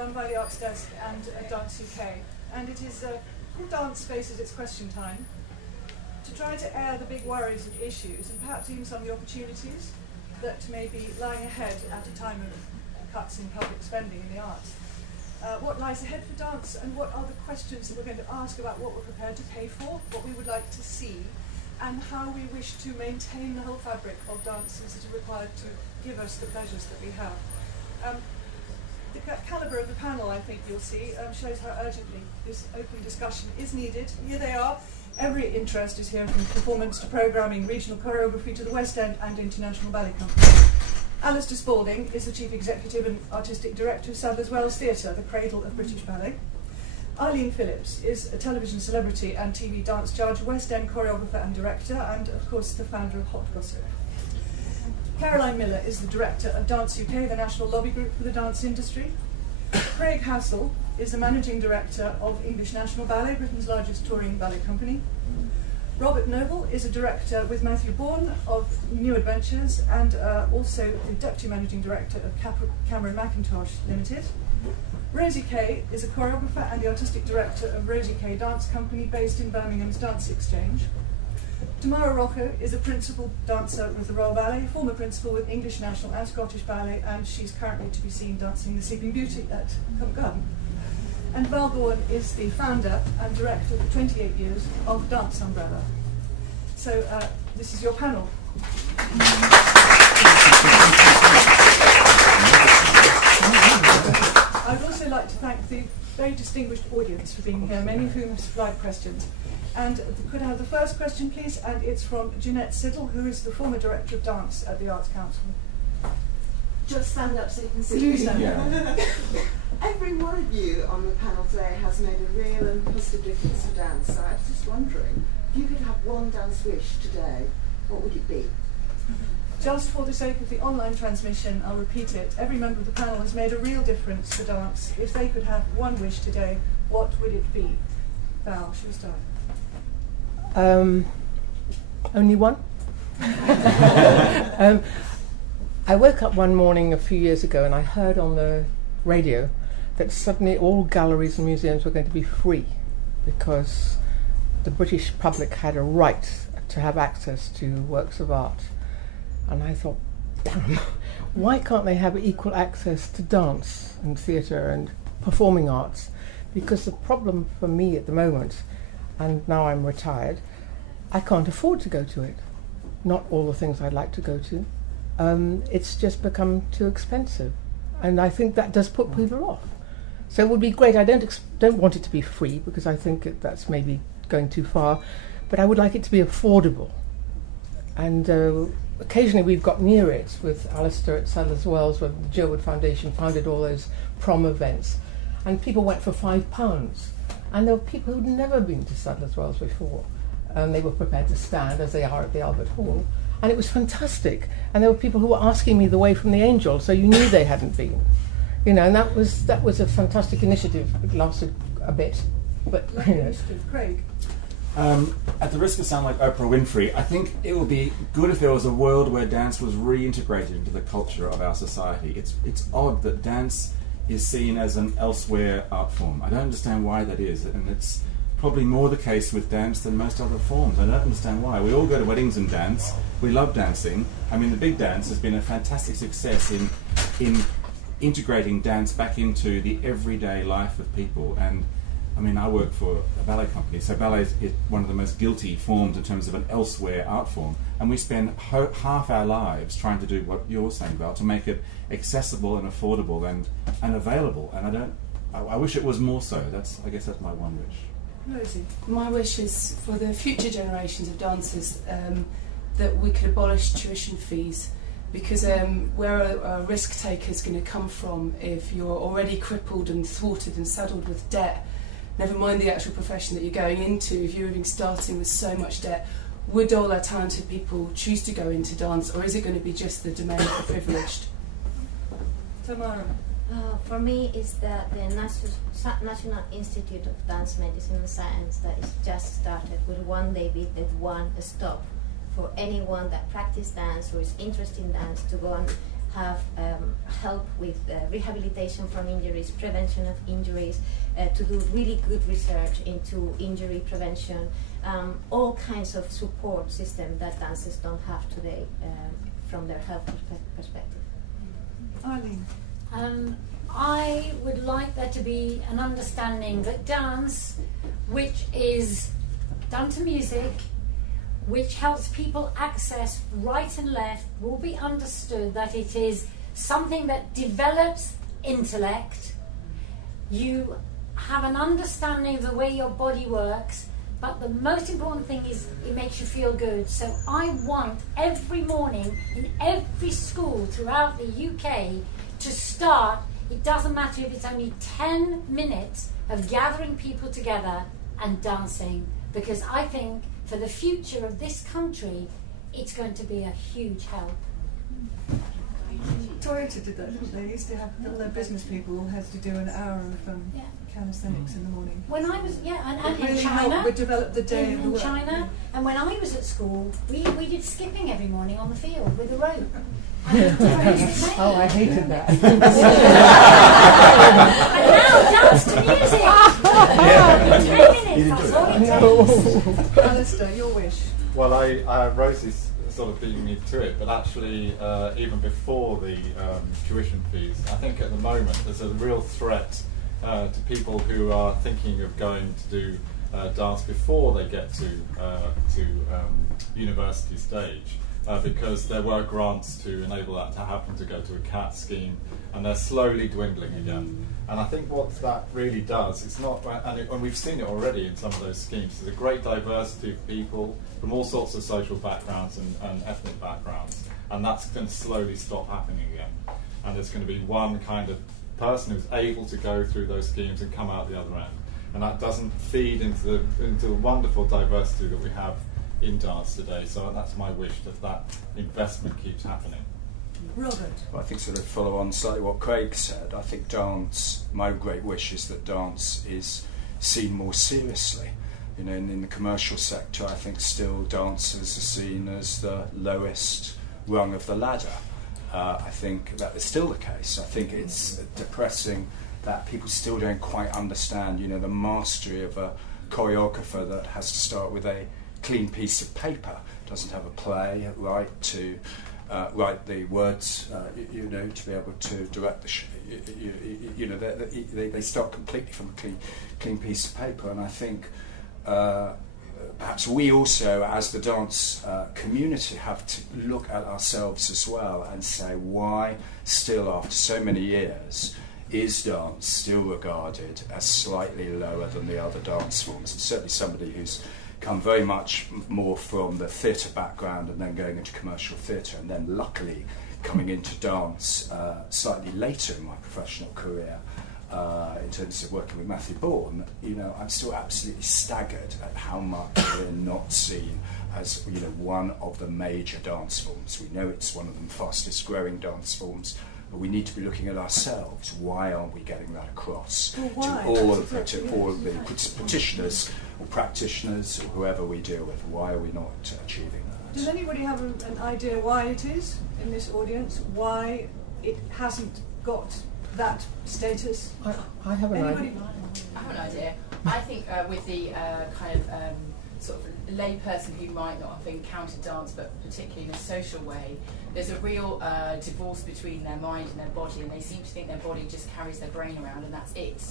run by the Arts Desk and Dance UK. And it is Dance Faces Its Question Time, to try to air the big worries and issues, and perhaps even some of the opportunities that may be lying ahead at a time of cuts in public spending in the arts. What lies ahead for dance, and what are the questions that we're going to ask about what we're prepared to pay for, what we would like to see, and how we wish to maintain the whole fabric of dances that are required to give us the pleasures that we have. The calibre of the panel, I think you'll see, shows how urgently this open discussion is needed. Here they are. Every interest is here, from performance to programming, regional choreography to the West End and International Ballet Company. Alistair Spalding is the Chief Executive and Artistic Director of Sadler's Wells Theatre, the cradle of British ballet. Eileen Phillips is a television celebrity and TV dance judge, West End choreographer and director, and of course the founder of Hot Gossip. Caroline Miller is the Director of Dance UK, the national lobby group for the dance industry. Craig Hassel is the Managing Director of English National Ballet, Britain's largest touring ballet company. Robert Noble is a Director with Matthew Bourne of New Adventures, and also the Deputy Managing Director of Cameron Mackintosh Limited. Rosie Kay is a choreographer and the Artistic Director of Rosie Kay Dance Company, based in Birmingham's Dance Exchange. Tamara Rocco is a principal dancer with the Royal Ballet, former principal with English National and Scottish Ballet, and she's currently to be seen dancing the Sleeping Beauty at Covent Garden. And Val Bourne is the founder and director for 28 years of Dance Umbrella. So this is your panel. I'd also like to thank the very distinguished audience for being here, many of whom have supplied questions. And could I have the first question, please? And it's from Jeanette Siddle, who is the former Director of Dance at the Arts Council. Just stand up so you can see. Yeah. Every one of you on the panel today has made a real and positive difference to dance. So I was just wondering, if you could have one dance wish today, what would it be? Just for the sake of the online transmission, I'll repeat it. Every member of the panel has made a real difference to dance. If they could have one wish today, what would it be? Val, should we start? Only one. I woke up one morning a few years ago and I heard on the radio that suddenly all galleries and museums were going to be free because the British public had a right to have access to works of art. And I thought, damn, why can't they have equal access to dance and theatre and performing arts? Because the problem for me at the moment, and now I'm retired, I can't afford to go to it. Not all the things I'd like to go to. It's just become too expensive. And I think that does put people off. So it would be great. I don't want it to be free, because I think that's maybe going too far, but I would like it to be affordable. And occasionally we've got near it with Alistair at Sadler's Wells, where the Jerwood Foundation founded all those prom events, and people went for £5. And there were people who'd never been to Sadler's Wells before, and they were prepared to stand, as they are at the Albert Hall, and it was fantastic. And there were people who were asking me the way from the Angel, so you knew they hadn't been, you know. And that was a fantastic initiative. It lasted a bit, but you know. Craig. At the risk of sounding like Oprah Winfrey, I think it would be good if there was a world where dance was reintegrated into the culture of our society. It's odd that dance is seen as an elsewhere art form. I don't understand why that is, and it's probably more the case with dance than most other forms. I don't understand why. We all go to weddings and dance. We love dancing. I mean, the big dance has been a fantastic success in integrating dance back into the everyday life of people. And I mean, I work for a ballet company, so ballet is one of the most guilty forms in terms of an elsewhere art form. And we spend half our lives trying to do what you're saying about, to make it accessible and affordable and available. And I wish it was more so. I guess that's my one wish. Rosie. My wish is for the future generations of dancers that we could abolish tuition fees, because where a risk taker is going to come from if you're already crippled and thwarted and saddled with debt, never mind the actual profession that you're going into, if you're even starting with so much debt, would all our talented people choose to go into dance, or is it going to be just the domain of the privileged? Tamara. For me, it's the National Institute of Dance Medicine and Science that is just started with one baby that want a stop for anyone that practice dance or is interested in dance to go have help with rehabilitation from injuries, prevention of injuries, to do really good research into injury prevention, all kinds of support system that dancers don't have today from their health perspective. Eileen? I would like there to be an understanding that dance, which is done to music, which helps people access right and left, will be understood that it is something that develops intellect. You have an understanding of the way your body works, but the most important thing is it makes you feel good. So I want every morning in every school throughout the UK to start, it doesn't matter if it's only 10 minutes of gathering people together and dancing, because I think for the future of this country, it's going to be a huge help. Toyota did that, didn't they? They used to have all their business people all had to do an hour of calisthenics in the morning. When I was, and It really in China, helped. We developed the day of the in work. China, and when I was at school, we did skipping every morning on the field with a rope. Oh, I hated that. And now dance to music. 10 minutes, that's all it takes. Alistair, your wish. Well, Rosie's sort of beating me to it, but actually, even before the tuition fees, I think at the moment there's a real threat to people who are thinking of going to do dance before they get to university stage. Because there were grants to enable that to happen, to go to a CAT scheme, and they're slowly dwindling again. And I think what that really does, it's not, and we've seen it already in some of those schemes, there's a great diversity of people from all sorts of social backgrounds and ethnic backgrounds, and that's going to slowly stop happening again. And there's going to be one kind of person who's able to go through those schemes and come out the other end. And that doesn't feed into the wonderful diversity that we have in dance today, so that's my wish, that investment keeps happening. Robert? Well, I think sort of follow on slightly what Craig said. I think dance, my great wish is that dance is seen more seriously. You know, in the commercial sector, I think still dancers are seen as the lowest rung of the ladder. I think that is still the case. I think it's depressing that people still don't quite understand, you know, the mastery of a choreographer that has to start with a clean piece of paper, doesn't have a play right to write the words, you know, to be able to direct the you know, they start completely from a clean piece of paper. And I think perhaps we also, as the dance community, have to look at ourselves as well and say, why still after so many years is dance still regarded as slightly lower than the other dance forms? And certainly somebody who's come very much more from the theatre background and then going into commercial theatre, and then luckily coming into dance slightly later in my professional career in terms of working with Matthew Bourne, you know, I'm still absolutely staggered at how much we're not seen as, you know, one of the major dance forms. We know it's one of the fastest growing dance forms, but we need to be looking at ourselves. Why aren't we getting that across to all of the petitioners or practitioners or whoever we deal with? Why are we not achieving that? Does anybody have an idea why it is in this audience? Why it hasn't got that status? I have an Anybody? idea. I have an idea. I think with the kind of sort of lay person who might not have encountered dance, but particularly in a social way, there's a real divorce between their mind and their body, and they seem to think their body just carries their brain around and that's it.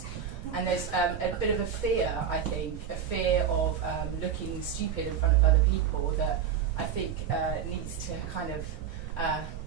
And there's a bit of a fear, I think, a fear of looking stupid in front of other people that I think needs to kind of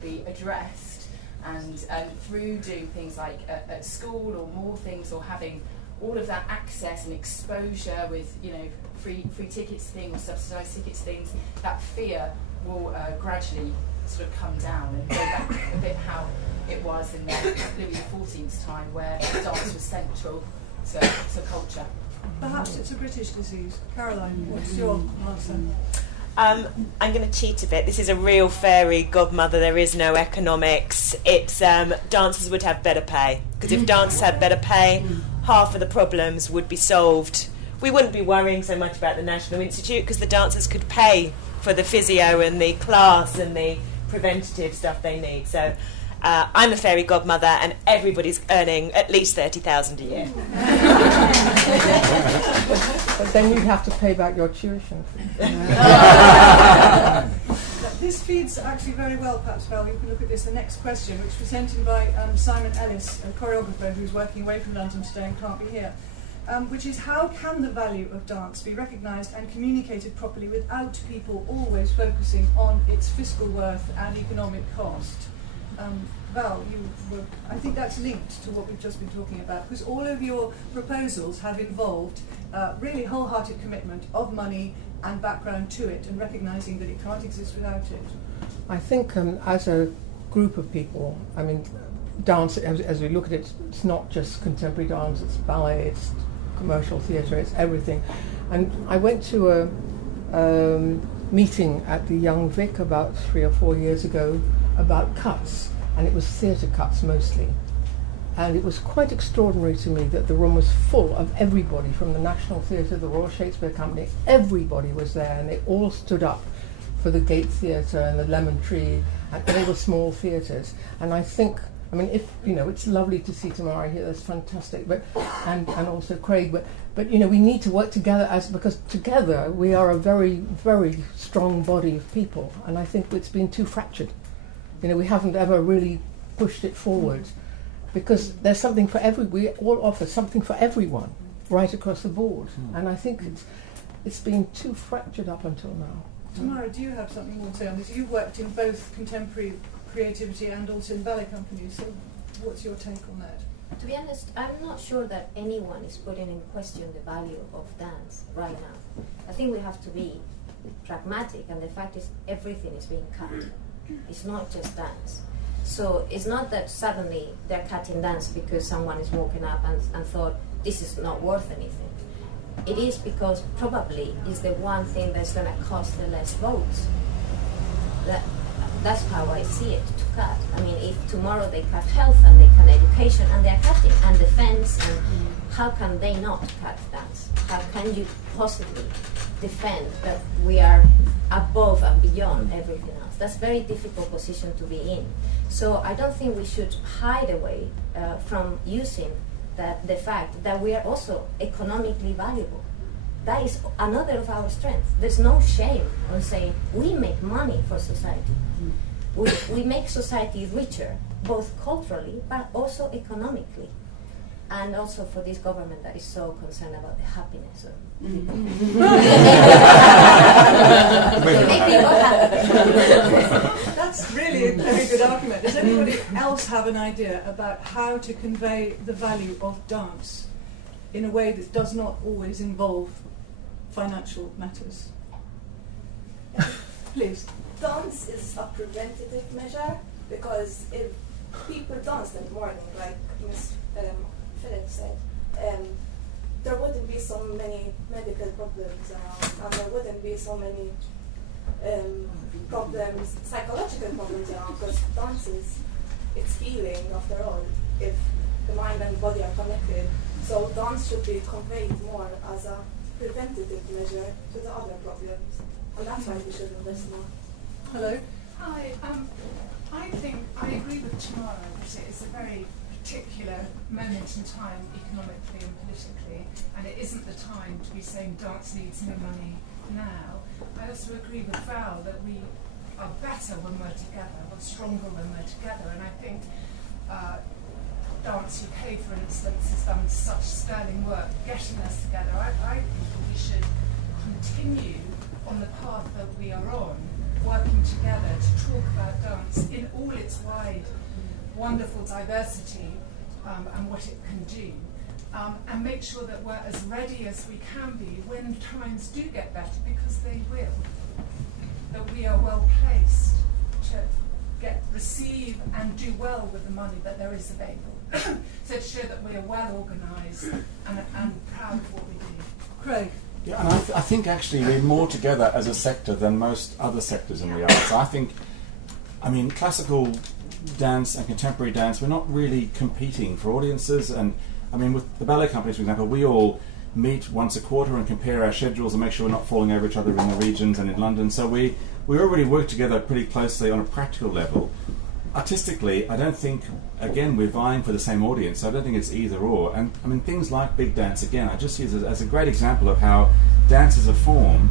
be addressed. And through doing things like at school or more things, or having all of that access and exposure with, you know, free tickets things or subsidised tickets things, that fear will gradually sort of come down and go back a bit how it was in Louis XIV's time, where dance was central to culture. Perhaps it's a British disease. Caroline, what's your answer? I'm going to cheat a bit. This is a real fairy godmother. There is no economics. It's dancers would have better pay, because if dancers had better pay, half of the problems would be solved. We wouldn't be worrying so much about the National Institute, because the dancers could pay for the physio and the class and the preventative stuff they need. So I'm a fairy godmother, and everybody's earning at least 30,000 a year. But then you'd have to pay back your tuition. This feeds actually very well, perhaps, Val, you can look at this, the next question, which was sent in by Simon Ellis, a choreographer who's working away from London today and can't be here, which is, how can the value of dance be recognised and communicated properly without people always focusing on its fiscal worth and economic cost? Val, I think that's linked to what we've just been talking about, because all of your proposals have involved really wholehearted commitment of money and background to it, and recognising that it can't exist without it. I think as a group of people, I mean, dance, as we look at it, it's not just contemporary dance, it's ballet, it's commercial theatre, it's everything. And I went to a meeting at the Young Vic about 3 or 4 years ago about cuts, and it was theatre cuts mostly. And it was quite extraordinary to me that the room was full of everybody from the National Theatre, the Royal Shakespeare Company. Everybody was there, and they all stood up for the Gate Theatre and the Lemon Tree and all the small theatres. And I think, I mean, if, you know, it's lovely to see Tamara here, that's fantastic, but and also Craig, but you know, we need to work together, because together we are a very, very strong body of people, and I think it's been too fractured. You know, we haven't ever really pushed it forward. Because there's something for we all offer something for everyone, right across the board. And I think it's been too fractured up until now. Tamara, do you have something more to say on this? You've worked in both contemporary creativity and also in ballet companies, so what's your take on that? To be honest, I'm not sure that anyone is putting in question the value of dance right now. I think we have to be pragmatic, and the fact is everything is being cut. It's not just dance. So it's not that suddenly they're cutting dance because someone is walking up and thought this is not worth anything. It is because probably it's the one thing that's going to cost the less votes. That's how I see it, to cut. I mean, if tomorrow they cut health and they cut education and they're cutting, and defense, and how can they not cut dance? How can you possibly defend that we are above and beyond everything else? That's a very difficult position to be in. So I don't think we should hide away from using the fact that we are also economically valuable. That is another of our strengths. There's no shame on saying we make money for society. We make society richer, both culturally but also economically. And also for this government that is so concerned about the happiness of people. That's really a very good argument. Does anybody else have an idea about how to convey the value of dance in a way that does not always involve financial matters? Please. Dance is a preventative measure, because if people danced in the morning, like Ms. Philip said, there wouldn't be so many medical problems around, and there wouldn't be so many problems, psychological problems around, because dance it's healing after all, if the mind and body are connected. So dance should be conveyed more as a preventative measure to the other problems, and that's why we should invest more. Hello? Hi, I think I agree with Tamara that it's a very particular moment in time, economically and politically, and it isn't the time to be saying dance needs no money now. I also agree with Val that we are better when we're together, we're stronger when we're together, and I think Dance UK, for instance, has done such sterling work getting us together. I think we should continue on the path that we are on, working together to talk about dance in all its wide, wonderful diversity and what it can do, and make sure that we're as ready as we can be when times do get better, because they will, that we are well placed to receive and do well with the money that there is available. So to show that we are well organised and proud of what we do. Craig? Yeah, and I think actually we're more together as a sector than most other sectors in the arts. I mean, classical dance and contemporary dance, we're not really competing for audiences. And I mean, with the ballet companies, for example, we all meet once a quarter and compare our schedules and make sure we're not falling over each other in the regions and in London. So we already work together pretty closely on a practical level. artistically, I don't think, again, we're vying for the same audience, so I don't think it's either or. And I mean, things like big dance, again, I just see it as a great example of how dance as a form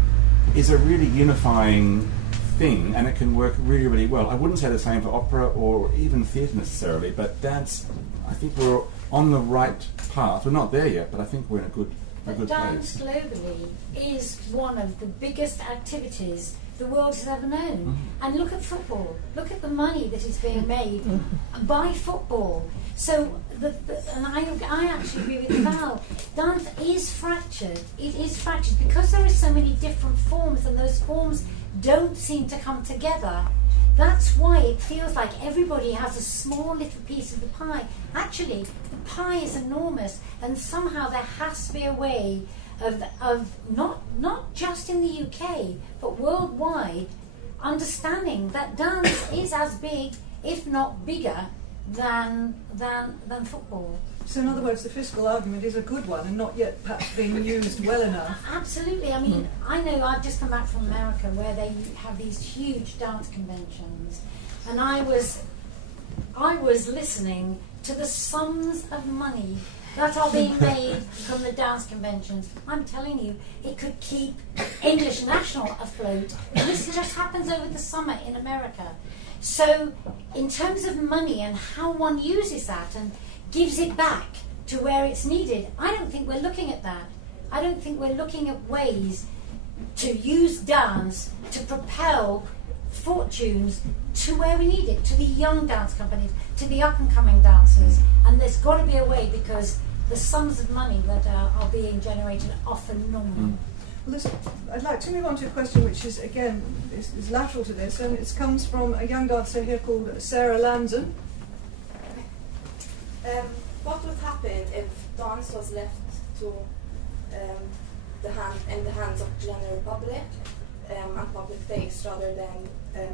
is a really unifying thing, and it can work really, really well. I wouldn't say the same for opera or even theatre necessarily, but dance, I think we're on the right path. We're not there yet, but I think we're in a good dance place. globally is one of the biggest activities the world has ever known. And look at football. Look at the money that is being made by football. So, and I actually agree with Val. Dance is fractured. It is fractured because there are so many different forms, and those forms don't seem to come together. That's why it feels like everybody has a small little piece of the pie. Actually, the pie is enormous, and somehow there has to be a way of not just in the UK, but worldwide, understanding that dance is as big, if not bigger, than football. So in other words, the fiscal argument is a good one and not yet perhaps being used well enough. Absolutely. I mean, I know I've just come back from America where they have these huge dance conventions, and I was listening to the sums of money that are being made from the dance conventions. I'm telling you, it could keep English National afloat. And this just happens over the summer in America. So in terms of money and how one uses that and gives it back to where it's needed, I don't think we're looking at that. I don't think we're looking at ways to use dance to propel fortunes to where we need it, to the young dance companies, to the up-and-coming dancers. And there's got to be a way, because the sums of money that are being generated are phenomenal. Well, I'd like to move on to a question which is, again, is lateral to this, and it comes from a young dancer here called Sarah Lamson. What would happen if dance was left to in the hands of general public and public taste rather than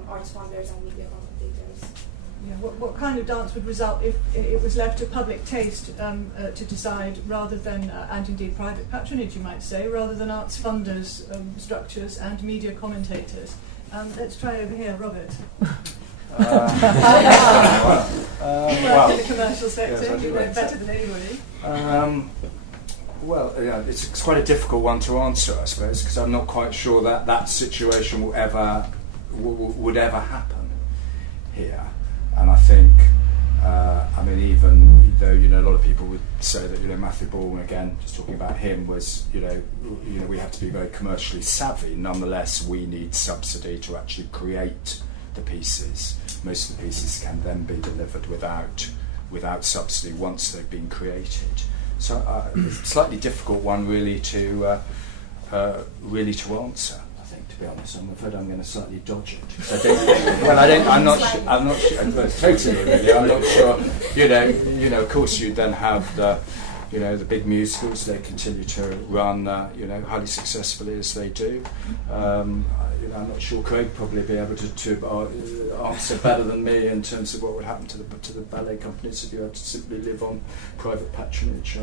arts funders and media commentators? Yeah, what kind of dance would result if it was left to public taste to decide, rather than, and indeed private patronage, you might say, rather than arts funders, structures and media commentators? Let's try over here, Robert. You work in the commercial sector, yes, you know better than anybody. Well, yeah, it's quite a difficult one to answer, I suppose, because I'm not quite sure that situation would ever happen here. And I think, I mean, even though a lot of people would say that Matthew Baldwin, again, just talking about him, was we have to be very commercially savvy. Nonetheless, we need subsidy to actually create the pieces. Most of the pieces can then be delivered without subsidy once they've been created. So it's a slightly difficult one, really to answer. To be honest, I'm afraid I'm going to slightly dodge it. I'm not sure. Totally, really. I'm not sure. Of course, you then have the big musicals. They continue to run, highly successfully as they do. I'm not sure Craig probably be able to answer better than me in terms of what would happen to the ballet companies if you had to simply live on private patronage.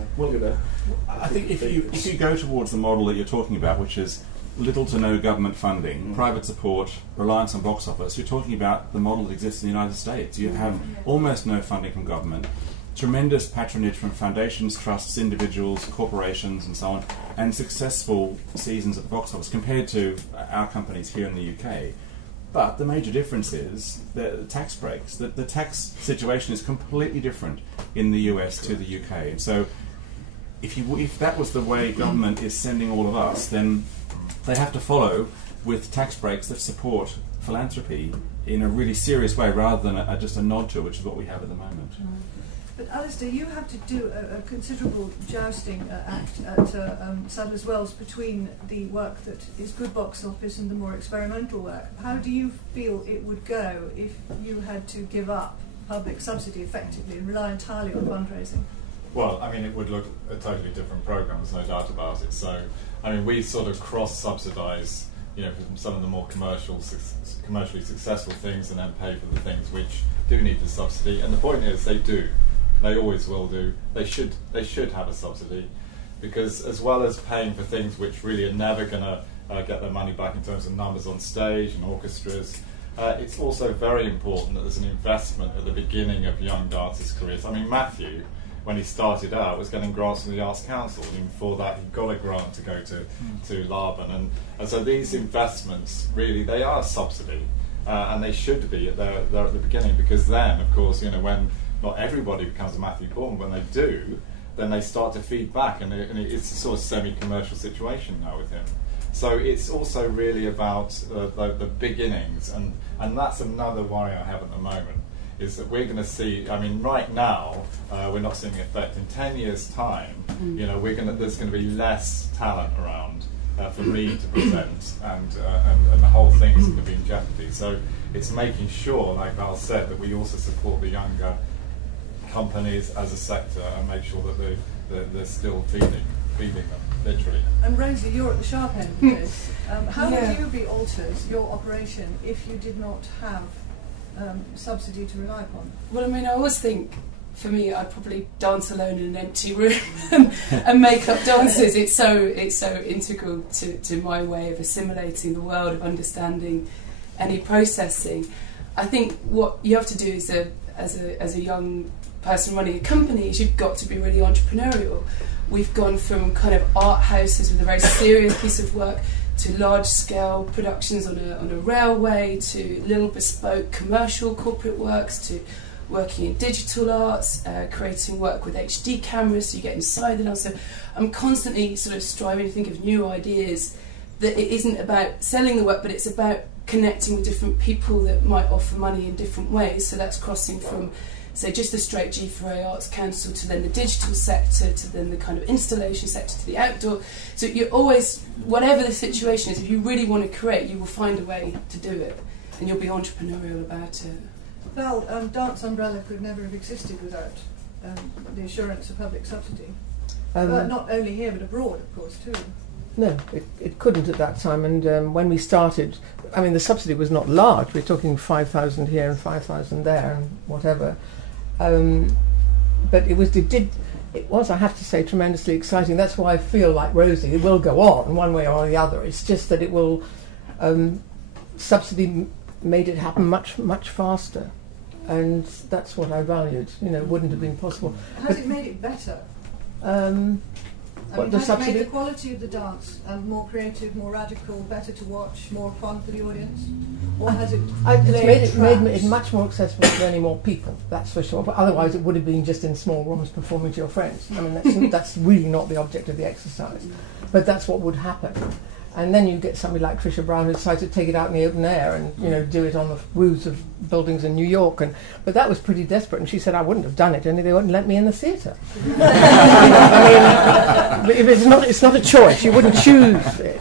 I think if you go towards the model that you're talking about, which is little to no government funding, private support, reliance on box office, you're talking about the model that exists in the United States. You have almost no funding from government, tremendous patronage from foundations, trusts, individuals, corporations and so on, and successful seasons at the box office compared to our companies here in the UK. But the major difference is the tax breaks. The tax situation is completely different in the US to the UK. And so if that was the way government is sending all of us, then they have to follow with tax breaks that support philanthropy in a really serious way, rather than just a nod to it, which is what we have at the moment. But Alistair, you have to do a considerable jousting act at Sadler's Wells between the work that is good box office and the more experimental work. How do you feel it would go if you had to give up public subsidy effectively and rely entirely on fundraising? Well, I mean, it would look a totally different programme, there's no doubt about it. So, I mean, we sort of cross-subsidise, from some of the more commercially successful things, and then pay for the things which do need the subsidy. And the point is, they do. They always will do. They should have a subsidy, because as well as paying for things which really are never going to get their money back in terms of numbers on stage and orchestras, it's also very important that there's an investment at the beginning of young dancers' careers. I mean, Matthew, when he started out, was getting grants from the Arts Council. Even before that, he got a grant to go to Laban. And so these investments, really, they are a subsidy. And they should be they're at the beginning, because then, of course, when not everybody becomes a Matthew Bourne, when they do, then they start to feed back, and it's a sort of semi-commercial situation now with him. So it's also really about the beginnings, and that's another worry I have at the moment, is that we're going to see, I mean, right now, we're not seeing the effect. In 10 years' time, there's going to be less talent around for me to present, and the whole thing is going to be in jeopardy. So it's making sure, like Val said, that we also support the younger companies as a sector and make sure that they're still feeding them, literally. And Rosie, you're at the sharp end of this. How would you be altered, your operation, if you did not have subsidy to rely upon? Well, I mean, I always think, for me, I'd probably dance alone in an empty room and make up dances. It's so integral to my way of assimilating the world, of understanding any processing. I think what you have to do as a young person running a company is you've got to be really entrepreneurial. We've gone from kind of art houses with a very serious piece of work to large-scale productions on a railway, to little bespoke commercial corporate works, to working in digital arts, creating work with HD cameras, so you get inside it. So I'm constantly sort of striving to think of new ideas, that it isn't about selling the work, but it's about connecting with different people that might offer money in different ways. So that's crossing from, say, just the straight G4A Arts Council to then the digital sector, to then the kind of installation sector, to the outdoor. So you're always, whatever the situation is, if you really want to create, you will find a way to do it, and you'll be entrepreneurial about it. Val, Dance Umbrella could never have existed without the assurance of public subsidy. Not only here, but abroad, of course, too. No, it couldn't at that time. And when we started, I mean, the subsidy was not large. We're talking 5,000 here and 5,000 there and whatever. But it was, I have to say, tremendously exciting. That's why I feel like Rosie, it will go on one way or the other. It's just that it will, subsidy made it happen much, much faster. And that's what I valued. Wouldn't have been possible. Has it made it better? Has it made the quality of the dance more creative, more radical, better to watch, more fun for the audience? Or has it made it much more accessible to many more people, that's for sure. But otherwise it would have been just in small rooms performing to your friends. I mean, that's really not the object of the exercise. But that's what would happen. And then you get somebody like Trisha Brown who decides to take it out in the open air and do it on the roofs of buildings in New York. But that was pretty desperate. And she said, I wouldn't have done it, only they wouldn't let me in the theatre. I mean, it's not a choice. You wouldn't choose it.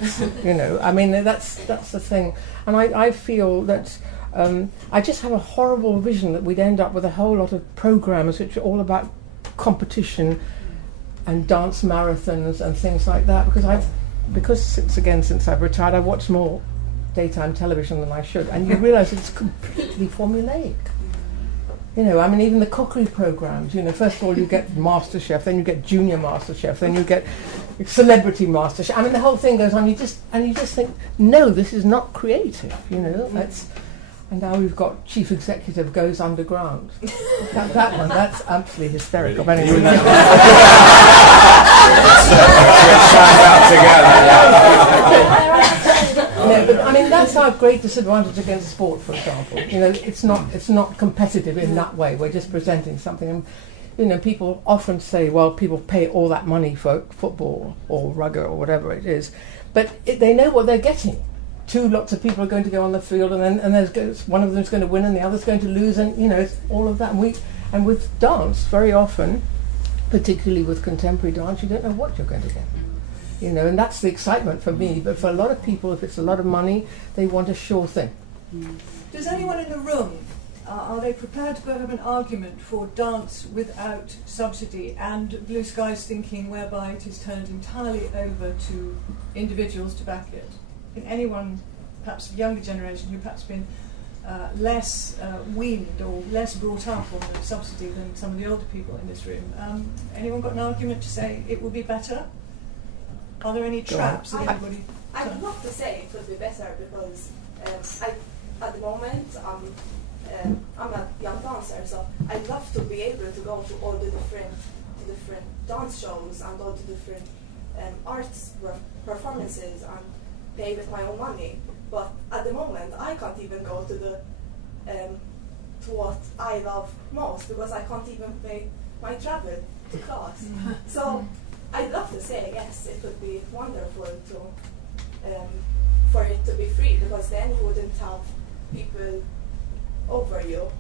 I mean, that's the thing. And I feel that I just have a horrible vision that we'd end up with a whole lot of programmes which are all about competition and dance marathons and things like that, because since I've retired, I watch more daytime television than I should, and you realise it's completely formulaic. I mean, even the cookery programmes, first of all you get MasterChef, then you get Junior MasterChef, then you get Celebrity MasterChef. I mean, the whole thing goes on, you just think, no, this is not creative, and now we've got Chief Executive Goes Underground. that one, that's absolutely hysterical. Anyway, no, but I mean, that's our great disadvantage against sport, for example. It's not competitive in that way. We're just presenting something, and people often say, well, people pay all that money for football or rugby or whatever it is, but they know what they're getting. Lots of people are going to go on the field, and there's one of them's going to win and the other's going to lose, and it's all of that. And with dance, very often, particularly with contemporary dance, you don't know what you're going to get. And that's the excitement for me. But for a lot of people, if it's a lot of money, they want a sure thing. Does anyone in the room, are they prepared to have an argument for dance without subsidy and Blue Sky's thinking whereby it is turned entirely over to individuals to back it? Can anyone, perhaps a younger generation, who perhaps been less weaned or less brought up on the subsidy than some of the older people in this room, anyone got an argument to say it will be better? Are there any traps that anybody... I'd love to say it would be better, because at the moment, I'm a young dancer, so I love to be able to go to all the different dance shows and all the different arts performances and pay with my own money. But at the moment, I can't even go to the to what I love most because I can't even pay my travel to class. So I'd love to say yes, it would be wonderful to for it to be free, because then you wouldn't have people over you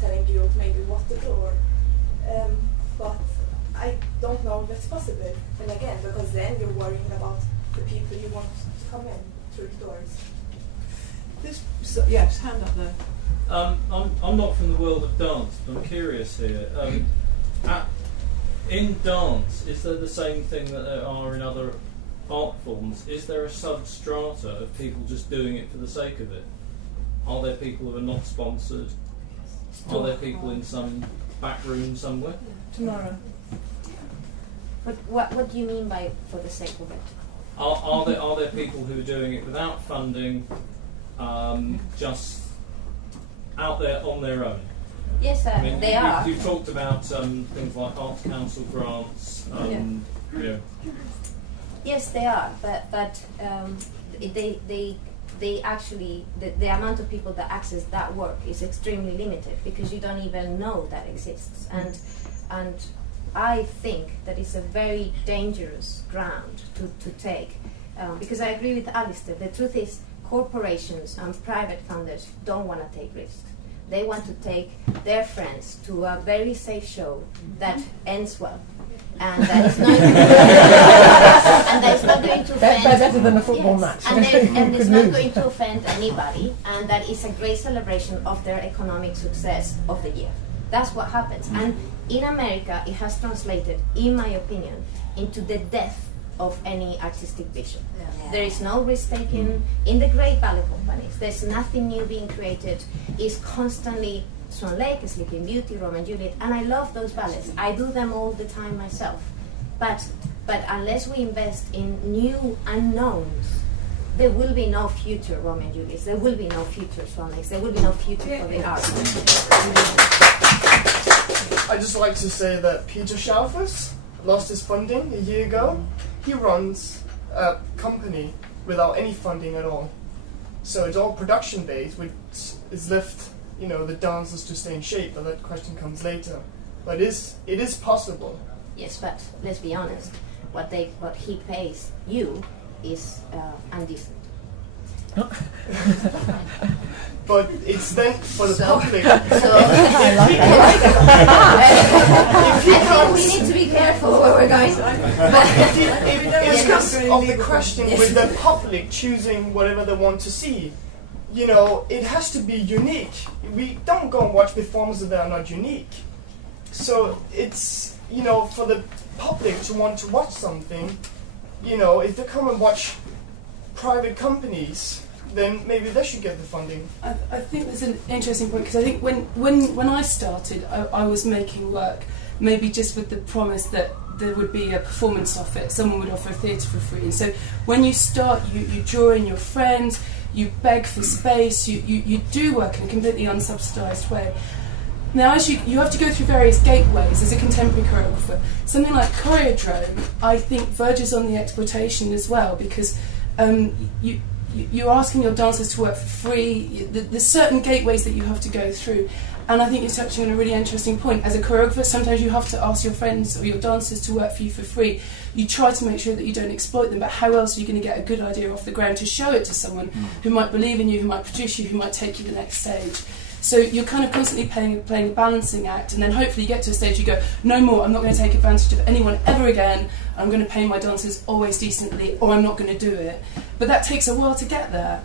telling you maybe what to do. But I don't know if it's possible. And again, because then you're worrying about the people you want to come in through the doors. Yes, hand up there. I'm not from the world of dance, but I'm curious here. In dance, is there the same thing that there are in other art forms? Is there a substrata of people just doing it for the sake of it? Are there people who are not sponsored? Are there people in some back room somewhere? Tomorrow. But what do you mean by for the sake of it? Are there people who are doing it without funding, just out there on their own? Yes, I mean, they are. You've talked about things like Arts Council grants. Yes, they are, but they actually the amount of people that access that work is extremely limited because you don't even know that exists, and I think that it's a very dangerous ground to take because I agree with Alistair. The truth is, corporations and private funders don't want to take risks. They want to take their friends to a very safe show that ends well. And that is not and that is not going to offend better than a football match. And it's not going to offend anybody, and that is a great celebration of their economic success of the year. That's what happens. And in America, it has translated, in my opinion, into the death of any artistic vision. There is no risk taken in the great ballet companies. There's nothing new being created. It's constantly Swan Lake, Sleeping Beauty, Romeo and Juliet, and I love those ballets. I do them all the time myself. But unless we invest in new unknowns, there will be no future Romeo and Juliet. There will be no future Swan Lakes. There will be no future for the arts. I'd just like to say that Peter Schaufers lost his funding a year ago. He runs a company without any funding at all. So it's all production based, which is left, the dancers to stay in shape, but that question comes later. But it is possible. Yes, but let's be honest. What he pays you is indecent. But it's then for the public. We need to be careful where we're going. Because of the question with the public choosing whatever they want to see, it has to be unique. We don't go and watch performances that are not unique. So it's, for the public to want to watch something, if they come and watch private companies, then maybe they should get the funding. I think there's an interesting point, because I think when I started, I was making work maybe just with the promise that there would be a performance off it, someone would offer a theatre for free. And so when you start, you draw in your friends, you beg for space, you do work in a completely unsubsidised way. Now, as you have to go through various gateways as a contemporary choreographer. Something like Choreodrome, I think, verges on the exploitation as well, because you're asking your dancers to work for free. There's certain gateways that you have to go through. And I think you're touching on a really interesting point. As a choreographer, sometimes you have to ask your friends or your dancers to work for you for free. You try to make sure that you don't exploit them, but how else are you going to get a good idea off the ground to show it to someone who might believe in you, who might produce you, who might take you to the next stage? So you're kind of constantly playing a balancing act, and then hopefully you get to a stage you go, no more, I'm not going to take advantage of anyone ever again, I'm going to pay my dancers always decently, or I'm not going to do it. But that takes a while to get there.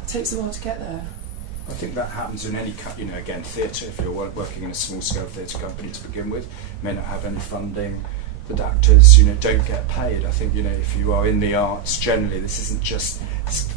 I think that happens in any, again, theatre. If you're working in a small-scale theatre company to begin with, may not have any funding. The actors, don't get paid. I think, if you are in the arts, generally, this isn't just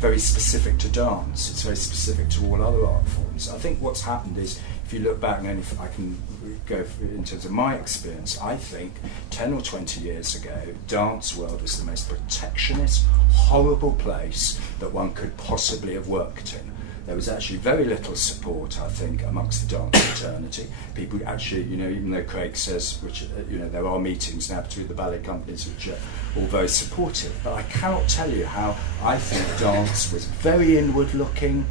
very specific to dance. It's very specific to all other art forms. I think what's happened is, if you look back, and if I can go in terms of my experience, I think 10 or 20 years ago, dance world was the most protectionist, horrible place that one could possibly have worked in. there was actually very little support, I think, amongst the dance fraternity. People actually, you know, even though Craig says, which, you know, there are meetings now between the ballet companies which are all very supportive, but I cannot tell you how I think dance was very inward looking.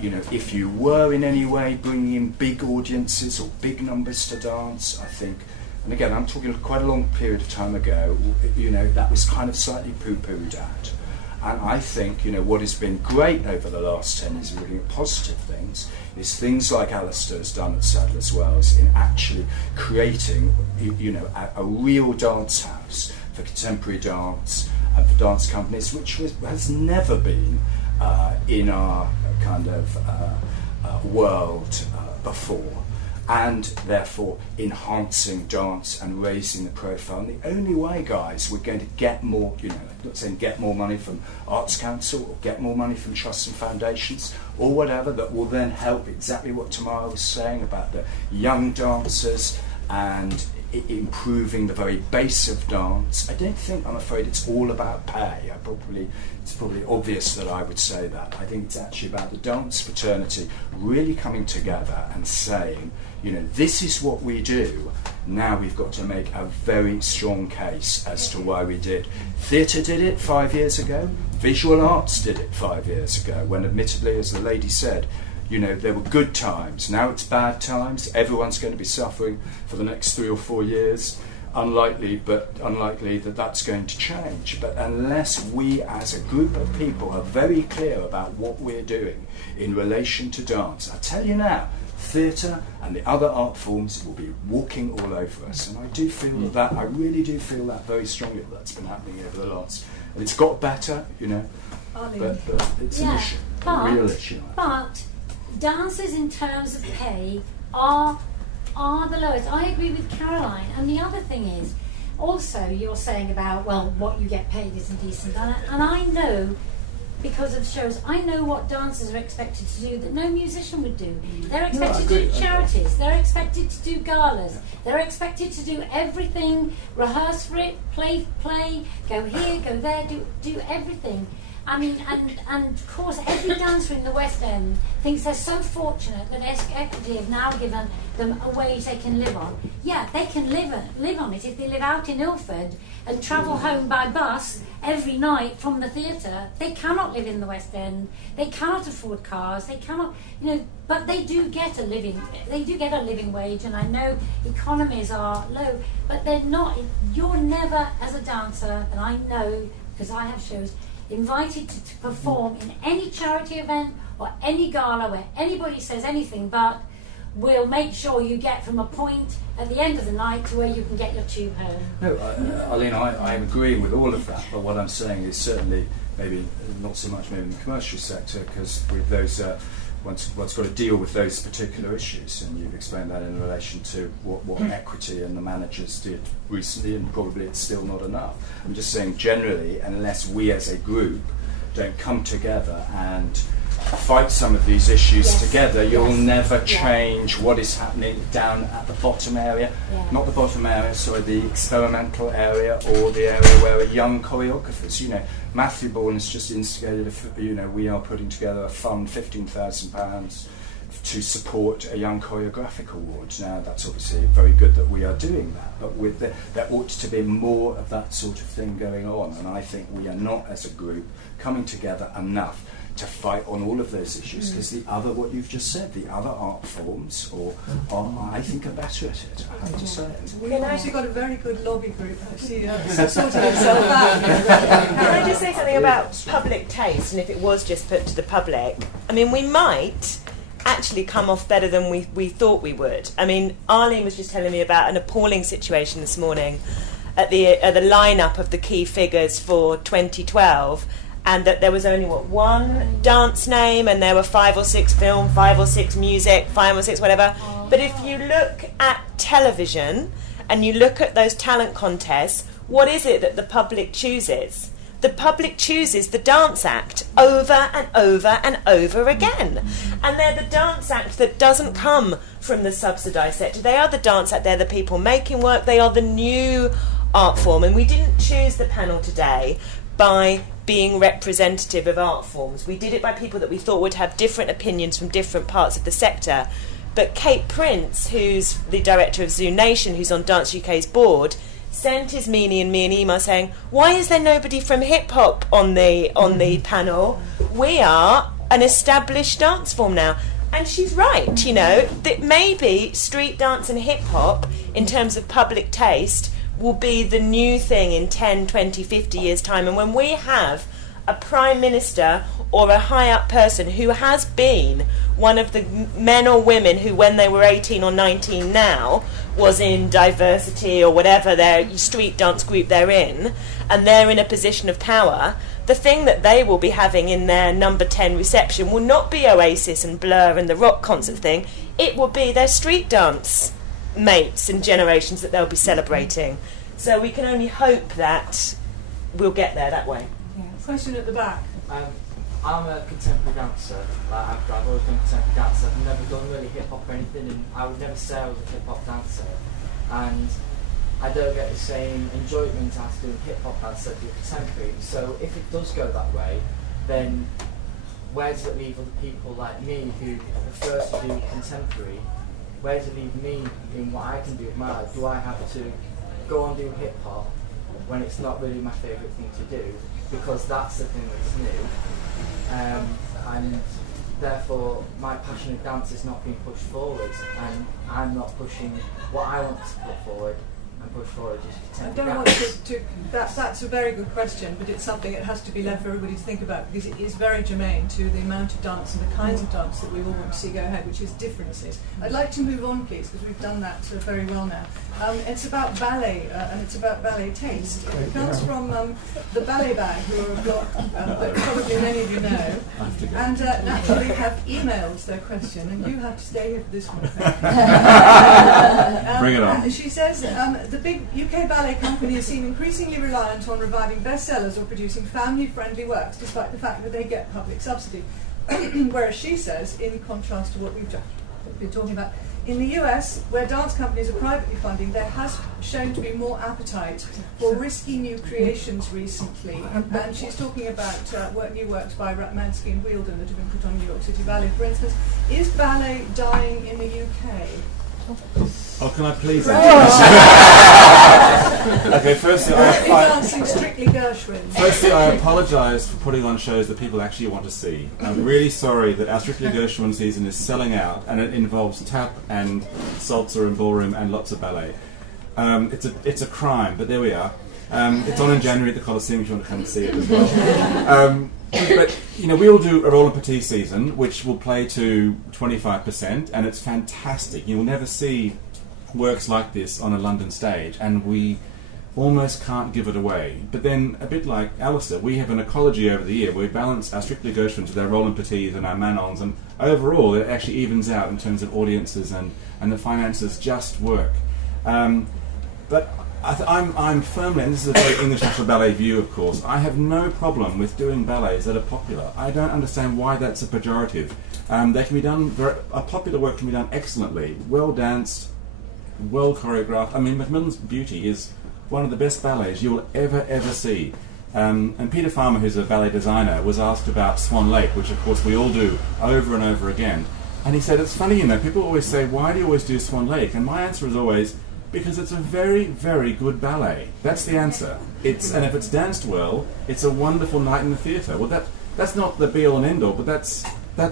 You know, if you were in any way bringing in big audiences or big numbers to dance, I think, and again, I'm talking quite a long period of time ago, you know, that was kind of slightly poo-pooed at. And I think, you know, what has been great over the last 10 years, looking at positive things, is things like Alistair's done at Sadler's Wells in actually creating, you know, a real dance house for contemporary dance and for dance companies, which has never been in our kind of world before. And therefore enhancing dance and raising the profile. And the only way, guys, we're going to get more, you know, I'm not saying get more money from Arts Council or get more money from trusts and foundations or whatever, that will then help exactly what Tamara was saying about the young dancers and improving the very base of dance. I don't think, I'm afraid, it's all about pay. It's probably obvious that I would say that. I think it's actually about the dance fraternity really coming together and saying, you know, this is what we do. Now we've got to make a very strong case as to why we did. Theatre did it 5 years ago. Visual arts did it 5 years ago, when admittedly, as the lady said, you know, there were good times. Now it's bad times. Everyone's going to be suffering for the next 3 or 4 years. Unlikely that that's going to change. But unless we as a group of people are very clear about what we're doing in relation to dance, I tell you now, theatre and the other art forms will be walking all over us. And I do feel that, I really do feel that very strongly, that's been happening over the last, and it's got better, you know, but it's an issue, a real issue. But dancers in terms of pay are the lowest. I agree with Caroline. And the other thing is, also you're saying about, well, what you get paid is indecent. And I know, because of shows, I know what dancers are expected to do that no musician would do. They're expected to do charities, they're expected to do galas, they're expected to do everything, rehearse for it, play, go here, go there, do everything. I mean, and of course, every dancer in the West End thinks they're so fortunate that Equity have now given them a wage they can live on. Yeah, they can live on it if they live out in Ilford and travel home by bus every night from the theatre. They cannot live in the West End. They cannot afford cars. They cannot, you know, but they do get a living. They do get a living wage, and I know economies are low, but they're not. You're never, as a dancer, and I know because I have shows, invited to perform in any charity event or any gala where anybody says anything but we'll make sure you get from a point at the end of the night to where you can get your tube home. No, Arlene, I'm agreeing with all of that, but what I'm saying is certainly maybe not so much maybe in the commercial sector, because with those one's got to deal with those particular issues, and you've explained that in relation to what Equity and the managers did recently, and probably it's still not enough. I'm just saying generally, unless we as a group don't come together and fight some of these issues together, you'll never change what is happening down at the bottom area, not the bottom area, sorry, the experimental area, or the area where young choreographers, you know, Matthew Bourne has just instigated, you know, we are putting together a fund, £15,000 to support a young choreographic award. Now that's obviously very good that we are doing that, but with there ought to be more of that sort of thing going on, and I think we are not as a group coming together enough to fight on all of those issues, because the other, what you've just said, the other art forms, I think are better at it, I have to say. We've actually got a very good lobby group, actually, sorting itself out. Can I just say something about public taste, and if it was just put to the public, I mean, we might actually come off better than we thought we would. I mean, Arlene was just telling me about an appalling situation this morning at the lineup of the key figures for 2012, and that there was only one dance name, and there were 5 or 6 film, 5 or 6 music, 5 or 6 whatever. But if you look at television and you look at those talent contests, what is it that the public chooses? The public chooses the dance act over and over and over again. And they're the dance act that doesn't come from the subsidised sector. They are the dance act, they're the people making work, they are the new art form. And we didn't choose the panel today by being representative of art forms. We did it by people that we thought would have different opinions from different parts of the sector. But Kate Prince, who's the director of Zoo Nation, who's on Dance UK's board, sent me an email saying, why is there nobody from hip-hop on the panel? We are an established dance form now. And she's right, you know, that maybe street dance and hip-hop, in terms of public taste, will be the new thing in 10, 20, 50 years' time. And when we have a prime minister or a high-up person who has been one of the men or women who, when they were 18 or 19 now, was in diversity or whatever their street dance group they're in, and they're in a position of power, the thing that they will be having in their number 10 reception will not be Oasis and Blur and the rock concert thing. It will be their street dance mates and generations that they'll be celebrating. So we can only hope that we'll get there that way. Yeah. Question at the back. I'm a contemporary dancer. I've always done contemporary dance. I've never done really hip hop or anything, and I would never say I was a hip hop dancer. And I don't get the same enjoyment as doing hip hop as I do contemporary. So if it does go that way, then where does it leave other people like me who prefer to do contemporary? Where does it leave me in what I can do with my life? Do I have to go and do hip hop when it's not really my favourite thing to do? Because that's the thing that's new. And therefore my passion of dance is not being pushed forward, and I'm not pushing what I want to put forward and push forward just I don't want to that's a very good question, but it's something that has to be left for everybody to think about, because it is very germane to the amount of dance and the kinds of dance that we all want to see go ahead, which is differences. I'd like to move on, please, because we've done that very well now. It's about ballet, and it's about ballet taste. It comes from the Ballet Bag, who are a blog that probably many of you know, and naturally have emailed their question, and you have to stay here for this one. Bring it on. She says, the big UK ballet companies seem increasingly reliant on reviving bestsellers or producing family-friendly works, despite the fact that they get public subsidy. Whereas she says, in contrast to what we've just been talking about, in the US, where dance companies are privately funding, there has shown to be more appetite for risky new creations recently. And she's talking about new works by Ratmansky and Wielden that have been put on New York City Ballet. For instance, is ballet dying in the UK? Oh, can I please answer this? Okay, firstly, I apologise for putting on shows that people actually want to see. I'm really sorry that our Strictly Gershwin season is selling out, and it involves tap and salsa and ballroom and lots of ballet. It's a crime, but there we are. It's on in January at the Coliseum if you want to come and see it as well. But you know, we all do a Roland Petit season, which will play to 25%, and it's fantastic. You will never see works like this on a London stage, and we almost can't give it away. But then, a bit like Alistair, we have an ecology over the year where we balance our Strictly Gershwins with our Roland Petits and our Manons, and overall it actually evens out in terms of audiences, and the finances just work. But I'm firmly, and this is a very English National Ballet view, of course, I have no problem with doing ballets that are popular. I don't understand why that's a pejorative. They can be done, a popular work can be done excellently, well danced, well choreographed. I mean, Macmillan's Beauty is one of the best ballets you'll ever see. And Peter Farmer, who's a ballet designer, was asked about Swan Lake, which of course we all do over and over again. And he said, it's funny, you know, people always say, why do you always do Swan Lake? And my answer is always, because it's a very, very good ballet. That's the answer. And if it's danced well, it's a wonderful night in the theatre. Well, that's not the be-all and end-all, but that's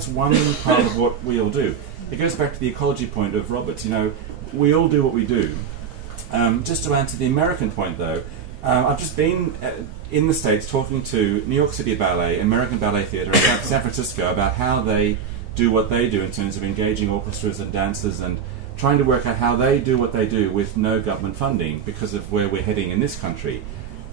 one part of what we all do. It goes back to the ecology point of Roberts. You know, we all do what we do. Just to answer the American point, though, I've just been in the States talking to New York City Ballet, American Ballet Theatre, and San Francisco about how they do what they do in terms of engaging orchestras and dancers and trying to work out how they do what they do with no government funding because of where we're heading in this country.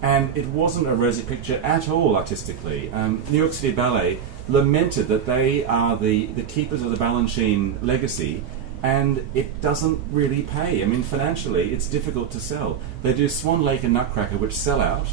And it wasn't a rosy picture at all artistically. New York City Ballet lamented that they are the keepers of the Balanchine legacy, and it doesn't really pay. I mean, financially, it's difficult to sell. They do Swan Lake and Nutcracker, which sell out.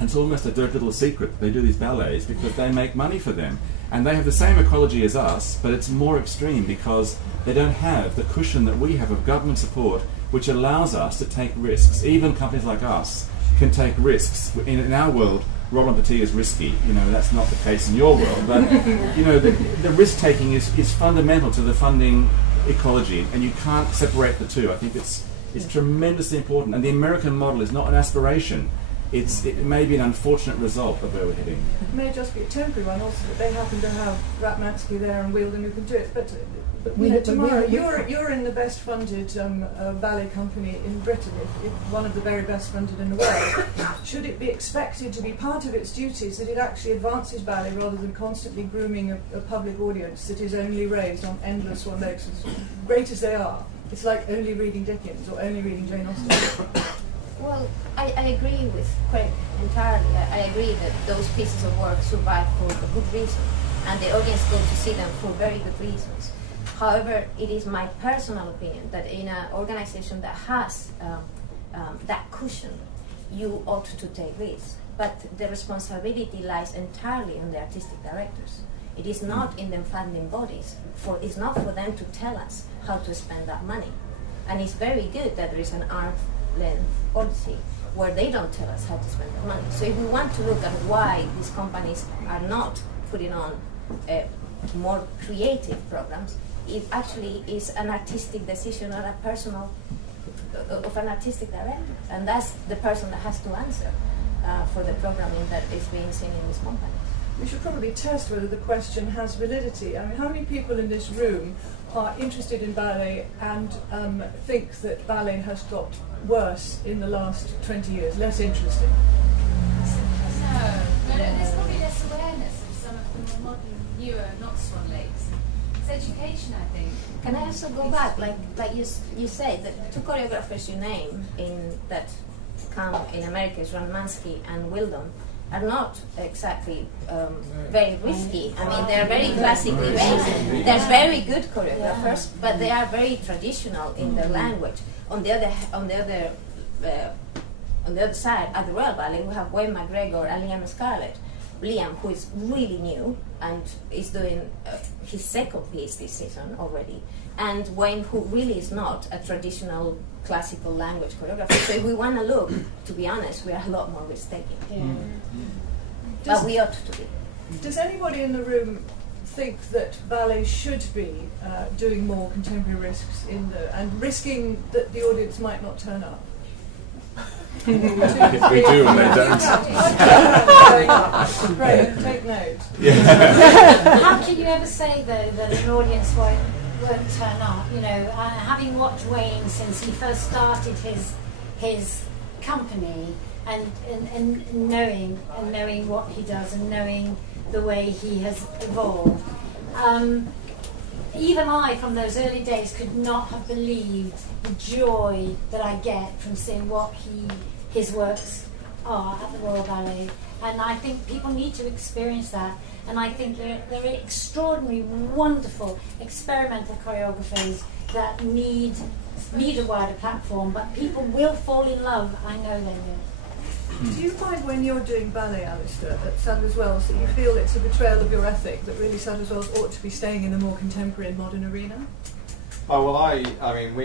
And it's almost a dirty little secret. They do these ballets because they make money for them. And they have the same ecology as us, but it's more extreme because they don't have the cushion that we have of government support, which allows us to take risks. Even companies like us can take risks. In our world, Roland Petit is risky. That's not the case in your world. But the risk taking is fundamental to the funding ecology, and you can't separate the two. I think it's tremendously important. And the American model is not an aspiration. It may be an unfortunate result of where we're heading. It may just be a temporary one also, that they happen to have Ratmansky there and Wielden who can do it. But tomorrow, you're in the best funded ballet company in Britain, if one of the very best funded in the world. Should it be expected to be part of its duties that it actually advances ballet rather than constantly grooming a public audience that is only raised on endless one legs, as great as they are? It's like only reading Dickens or only reading Jane Austen. Well, I agree with Craig entirely. I agree that those pieces of work survive for a good reason, and the audience go to see them for very good reasons. However, it is my personal opinion that in an organization that has that cushion, you ought to take risks. But the responsibility lies entirely on the artistic directors. It is not in the funding bodies. It's not for them to tell us how to spend that money. And it's very good that there is an arm's-length policy where they don't tell us how to spend that money. So if we want to look at why these companies are not putting on more creative programs, it actually is an artistic decision or a personal of an artistic director, and that's the person that has to answer for the programming that is being seen in these companies. We should probably test whether the question has validity. I mean, how many people in this room are interested in ballet and think that ballet has got worse in the last 20 years, less interesting? No, but there's probably less awareness of some of the more modern, newer, not Swan Lakes. It's education, I think. Can I also go back, like you said, the two choreographers you name that come in America is Ratmansky and Wielden, are not exactly very risky. I mean, they're very classically based. They're very good choreographers, but they are very traditional in their language. On the other side, at the Royal Ballet, we have Wayne McGregor and Liam Scarlett. Liam, who is really new and is doing his second piece this season already, and Wayne, who really is not a traditional classical language choreographer. So if we want to look, to be honest, we are a lot more risk-taking. But we ought to be. Does anybody in the room think that ballet should be doing more contemporary risks and risking that the audience might not turn up? If we do and they don't. Great, take note. How can you ever say though that an audience won't turn up? Having watched Wayne since he first started his company and knowing what he does and knowing the way he has evolved. Even I, from those early days, could not have believed the joy that I get from seeing what his works are at the Royal Ballet. And I think people need to experience that. And I think they're extraordinary, wonderful, experimental choreographers that need a wider platform. But people will fall in love. I know they will. Do you find when you're doing ballet, Alistair, at Sadler's Wells, that you feel it's a betrayal of your ethic, that really Sadler's Wells ought to be staying in the more contemporary and modern arena? Oh, well, I mean,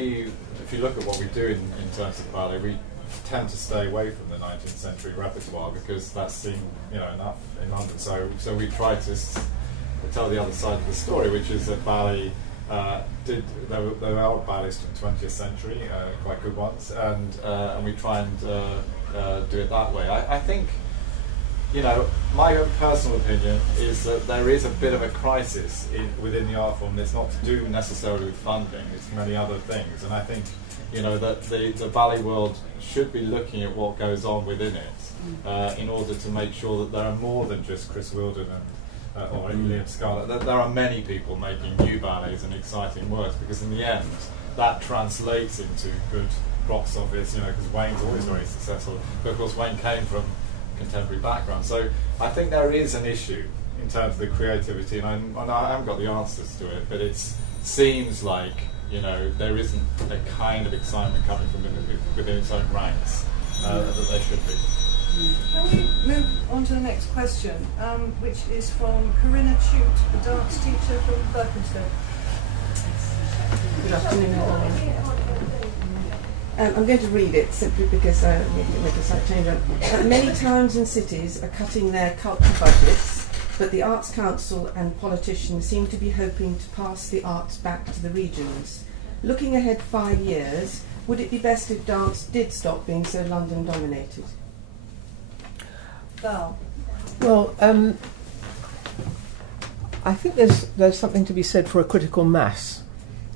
if you look at what we do in terms of ballet, we tend to stay away from the 19th century repertoire because that's seen, enough in London. So we try to tell the other side of the story, which is that ballet there are ballets from the 20th century, quite good ones, and we try and do it that way. I think, my own personal opinion is that there is a bit of a crisis within the art form. It's not to do necessarily with funding, it's many other things. And I think, that the ballet world should be looking at what goes on within it in order to make sure that there are more than just Chris Wielden or Liam Scarlett. That there are many people making new ballets and exciting works, because in the end, that translates into good box office, because Wayne's always very successful. But of course, Wayne came from a contemporary background. So I think there is an issue in terms of the creativity, and I haven't got the answers to it, but it seems like, there isn't a kind of excitement coming from within its own ranks that there should be. Can we move on to the next question, which is from Corinna Chute, a dance teacher from Berkhamsted. Good afternoon. I'm going to read it simply because I need to make a slight change on it. Many towns and cities are cutting their culture budgets, but the Arts Council and politicians seem to be hoping to pass the arts back to the regions. Looking ahead 5 years, would it be best if dance did stop being so London dominated? Val? Well, I think there's something to be said for a critical mass,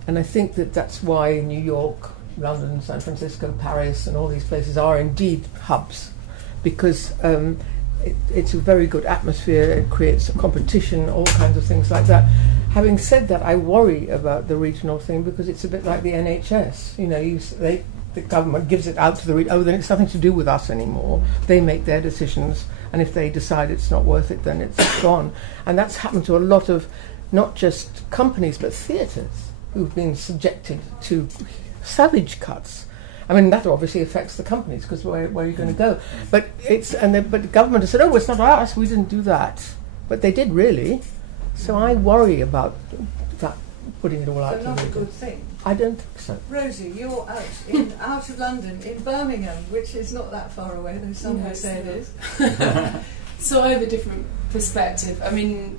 and I think that's why New York, London, San Francisco, Paris, and all these places are indeed hubs, because it's a very good atmosphere. It creates a competition, all kinds of things like that. Having said that, I worry about the regional thing because it's a bit like the NHS. You know, the government gives it out to the then it's nothing to do with us anymore. They make their decisions, and if they decide it's not worth it, then it's gone. And that's happened to a lot of not just companies but theatres who've been subjected to savage cuts. I mean, that obviously affects the companies because where are you going to go? But but the government has said, oh, it's not us, we didn't do that. But they did really. So I worry about that, putting it all out. So not a good thing. I don't think so. Rosie, you're out of London, in Birmingham, which is not that far away, though some might say it is. So I have a different perspective. I mean,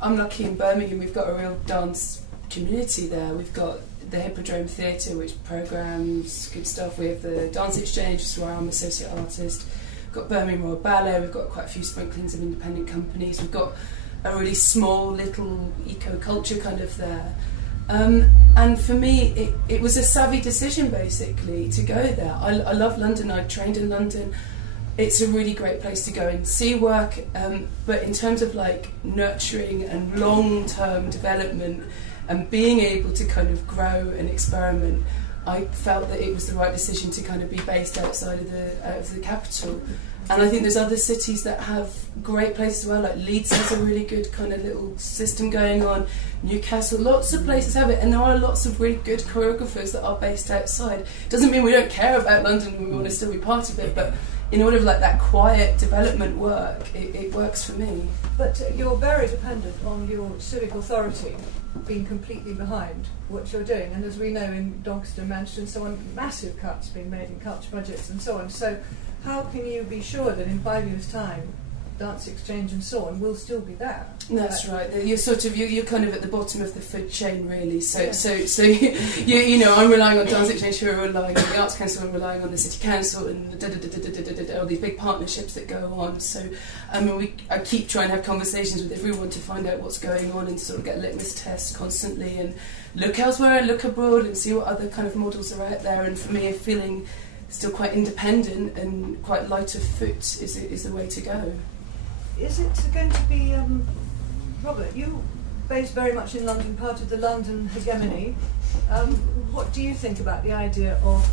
I'm lucky in Birmingham, we've got a real dance community there. We've got the Hippodrome Theatre, which programmes good stuff. We have the Dance Exchange, which is where I'm associate artist. We've got Birmingham Royal Ballet, we've got quite a few sprinklings of independent companies. We've got a really small little eco-culture kind of there. And for me, it was a savvy decision basically to go there. I love London, I trained in London. It's a really great place to go and see work, but in terms of like nurturing and long-term development and being able to kind of grow and experiment, I felt that it was the right decision to kind of be based outside of the capital. And I think there's other cities that have great places as well, like Leeds has a really good kind of little system going on, Newcastle, lots of places have it, and there are lots of really good choreographers that are based outside. Doesn't mean we don't care about London and we want to still be part of it, but in order of like that quiet development work, it works for me. But you're very dependent on your civic authority being completely behind what you're doing, and as we know in Doncaster, Manchester and so on, massive cuts being made in culture budgets and so on. So how can you be sure that in 5 years' time, Dance Exchange and so on will still be there? That's right. You're sort of you're kind of at the bottom of the food chain, really. So you know, I'm relying on Dance Exchange, who are relying on the Arts Council, and relying on the City Council, and all these big partnerships that go on. So I mean, I keep trying to have conversations with everyone to find out what's going on and sort of get litmus tests constantly and look elsewhere, look abroad, and see what other kind of models are out there. And for me, feeling still quite independent and quite light of foot is the way to go. Is it going to be, Robert, you based very much in London, part of the London hegemony. What do you think about the idea of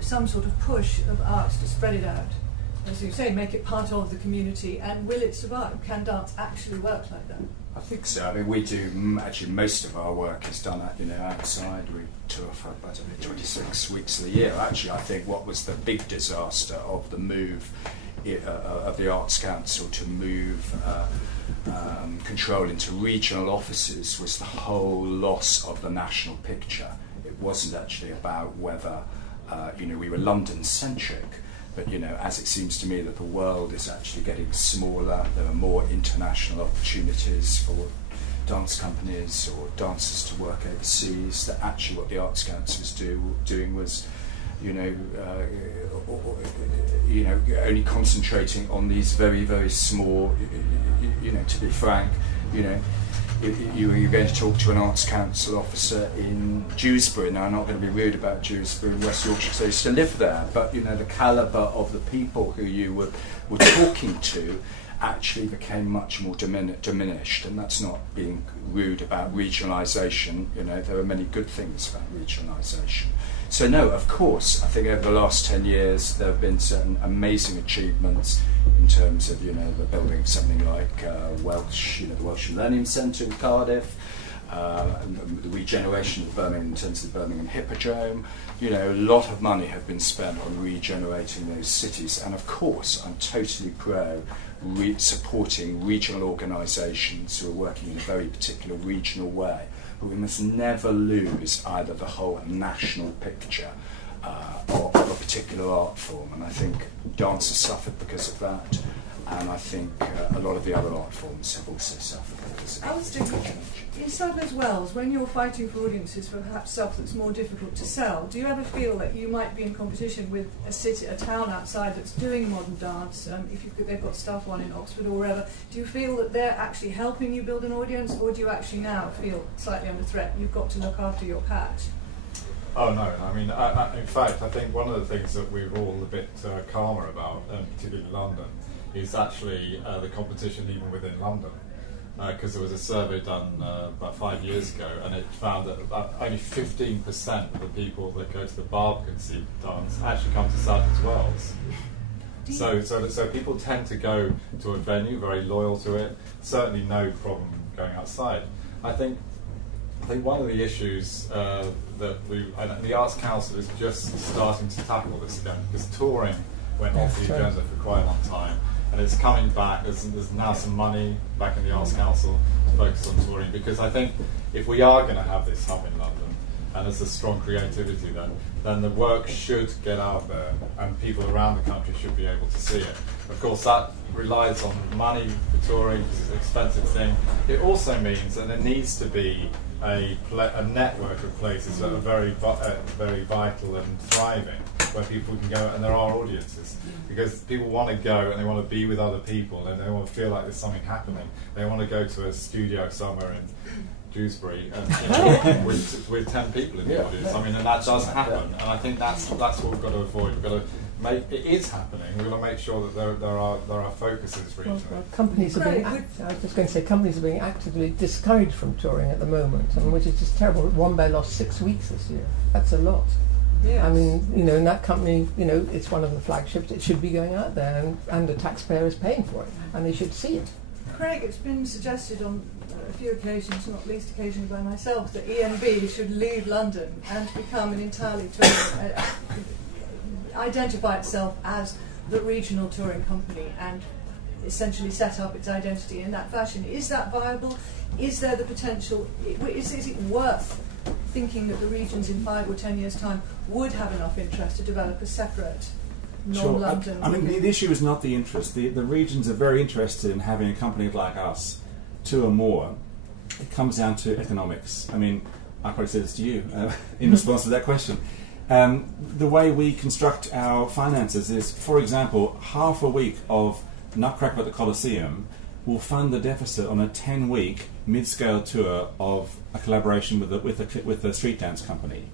some sort of push of arts to spread it out? As you say, make it part of the community, and will it survive? Can dance actually work like that? I think so. I mean, we do, actually most of our work is done outside. We tour for about 26 weeks of the year. Actually, I think what was the big disaster of the move of the Arts Council to move control into regional offices was the whole loss of the national picture. It wasn't actually about whether we were London-centric, but as it seems to me that the world is actually getting smaller, there are more international opportunities for dance companies or dancers to work overseas, that actually what the Arts Council was doing was only concentrating on these very, very small, to be frank, you're going to talk to an Arts Council officer in Dewsbury. Now, I'm not going to be rude about Dewsbury in West Yorkshire, so I used to live there, but the calibre of the people who you were talking to actually became much more diminished, and that's not being rude about regionalisation. There are many good things about regionalisation. So no, of course, I think over the last 10 years there have been certain amazing achievements in terms of the building of something like the Welsh Millennium Centre in Cardiff, and the regeneration of Birmingham in terms of the Birmingham Hippodrome. A lot of money have been spent on regenerating those cities, and of course I'm totally pro supporting regional organisations who are working in a very particular regional way. But we must never lose either the whole national picture of a particular art form, and I think dance has suffered because of that, and I think a lot of the other art forms have also suffered because of Alistair, in Sadler's Wells, when you're fighting for audiences for perhaps stuff that's more difficult to sell, do you ever feel that you might be in competition with a town outside that's doing modern dance? They've got stuff on in Oxford or wherever. Do you feel that they're actually helping you build an audience, or do you actually now feel slightly under threat? You've got to look after your patch. Oh no, I mean, in fact, I think one of the things that we're all a bit calmer about, particularly London, is actually the competition even within London. Because there was a survey done about 5 years ago, and it found that only 15% of the people that go to the Barbican see dance actually come to Sadler's Wells. So people tend to go to a venue, very loyal to it. Certainly no problem going outside. I think one of the issues and the Arts Council is just starting to tackle this again, because touring went off the agenda for quite a long time, and it's coming back. There's now some money back in the Arts Council to focus on touring, because I think if we are going to have this hub in London, and there's a strong creativity then the work should get out there, and people around the country should be able to see it. Of course, that relies on money for touring, because it's an expensive thing. It also means that there needs to be a network of places that are very vital and thriving, where people can go, and there are audiences, because people want to go and they want to be with other people, and they want to feel like there's something happening. They want to go to a studio somewhere in Dewsbury and, with 10 people in the audience. I mean, and that does happen, and I think that's what we've got to avoid. We've got to make it is happening. We've got to make sure that there are focuses for each of it. Companies are being I was just going to say companies are being actively discouraged from touring at the moment, which is just terrible. Wombe lost 6 weeks this year. That's a lot. Yes. I mean, and that company, it's one of the flagships. It should be going out there, and the taxpayer is paying for it, and they should see it. Craig, it's been suggested on a few occasions, not least occasionally by myself, that EMB should leave London and become an entirely touring, identify itself as the regional touring company, and essentially set up its identity in that fashion. Is that viable? Is there the potential? Is it worth thinking that the regions in 5 or 10 years' time would have enough interest to develop a separate non-London? Sure. I mean, the issue is not the interest. The regions are very interested in having a company like us, 2 or more. It comes down to economics. I mean, I probably said this to you in response to that question. The way we construct our finances is, for example, half a week of Nutcracker at the Colosseum will fund the deficit on a 10-week mid-scale tour of a collaboration with a street dance company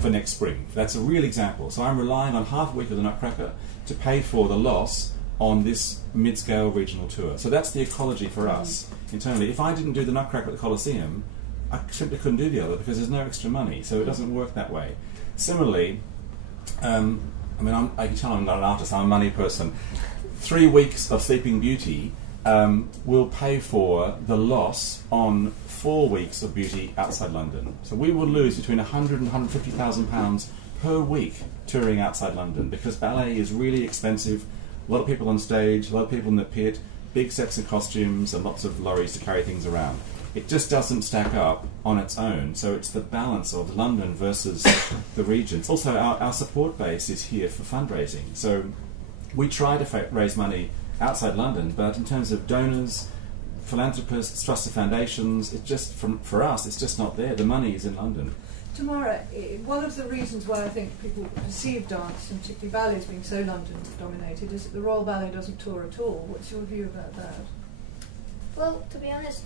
for next spring. That's a real example. So I'm relying on half a week of the Nutcracker to pay for the loss on this mid-scale regional tour. So that's the ecology for us internally. If I didn't do the Nutcracker at the Colosseum, I simply couldn't do the other, because there's no extra money. So it doesn't work that way. Similarly, I can tell I'm not an artist, I'm a money person. 3 weeks of Sleeping Beauty will pay for the loss on 4 weeks of Beauty outside London. So we will lose between £100,000 and £150,000 per week touring outside London, because ballet is really expensive. A lot of people on stage, a lot of people in the pit, big sets of costumes, and lots of lorries to carry things around. It just doesn't stack up on its own. So it's the balance of London versus the regions. Also, our support base is here for fundraising. So we try to raise money outside London, but in terms of donors, philanthropists, trusted foundations, it's just, for us, it's just not there. The money is in London. Tamara, one of the reasons why I think people perceive dance, and particularly ballet, as being so London-dominated, is that the Royal Ballet doesn't tour at all. What's your view about that? Well, to be honest,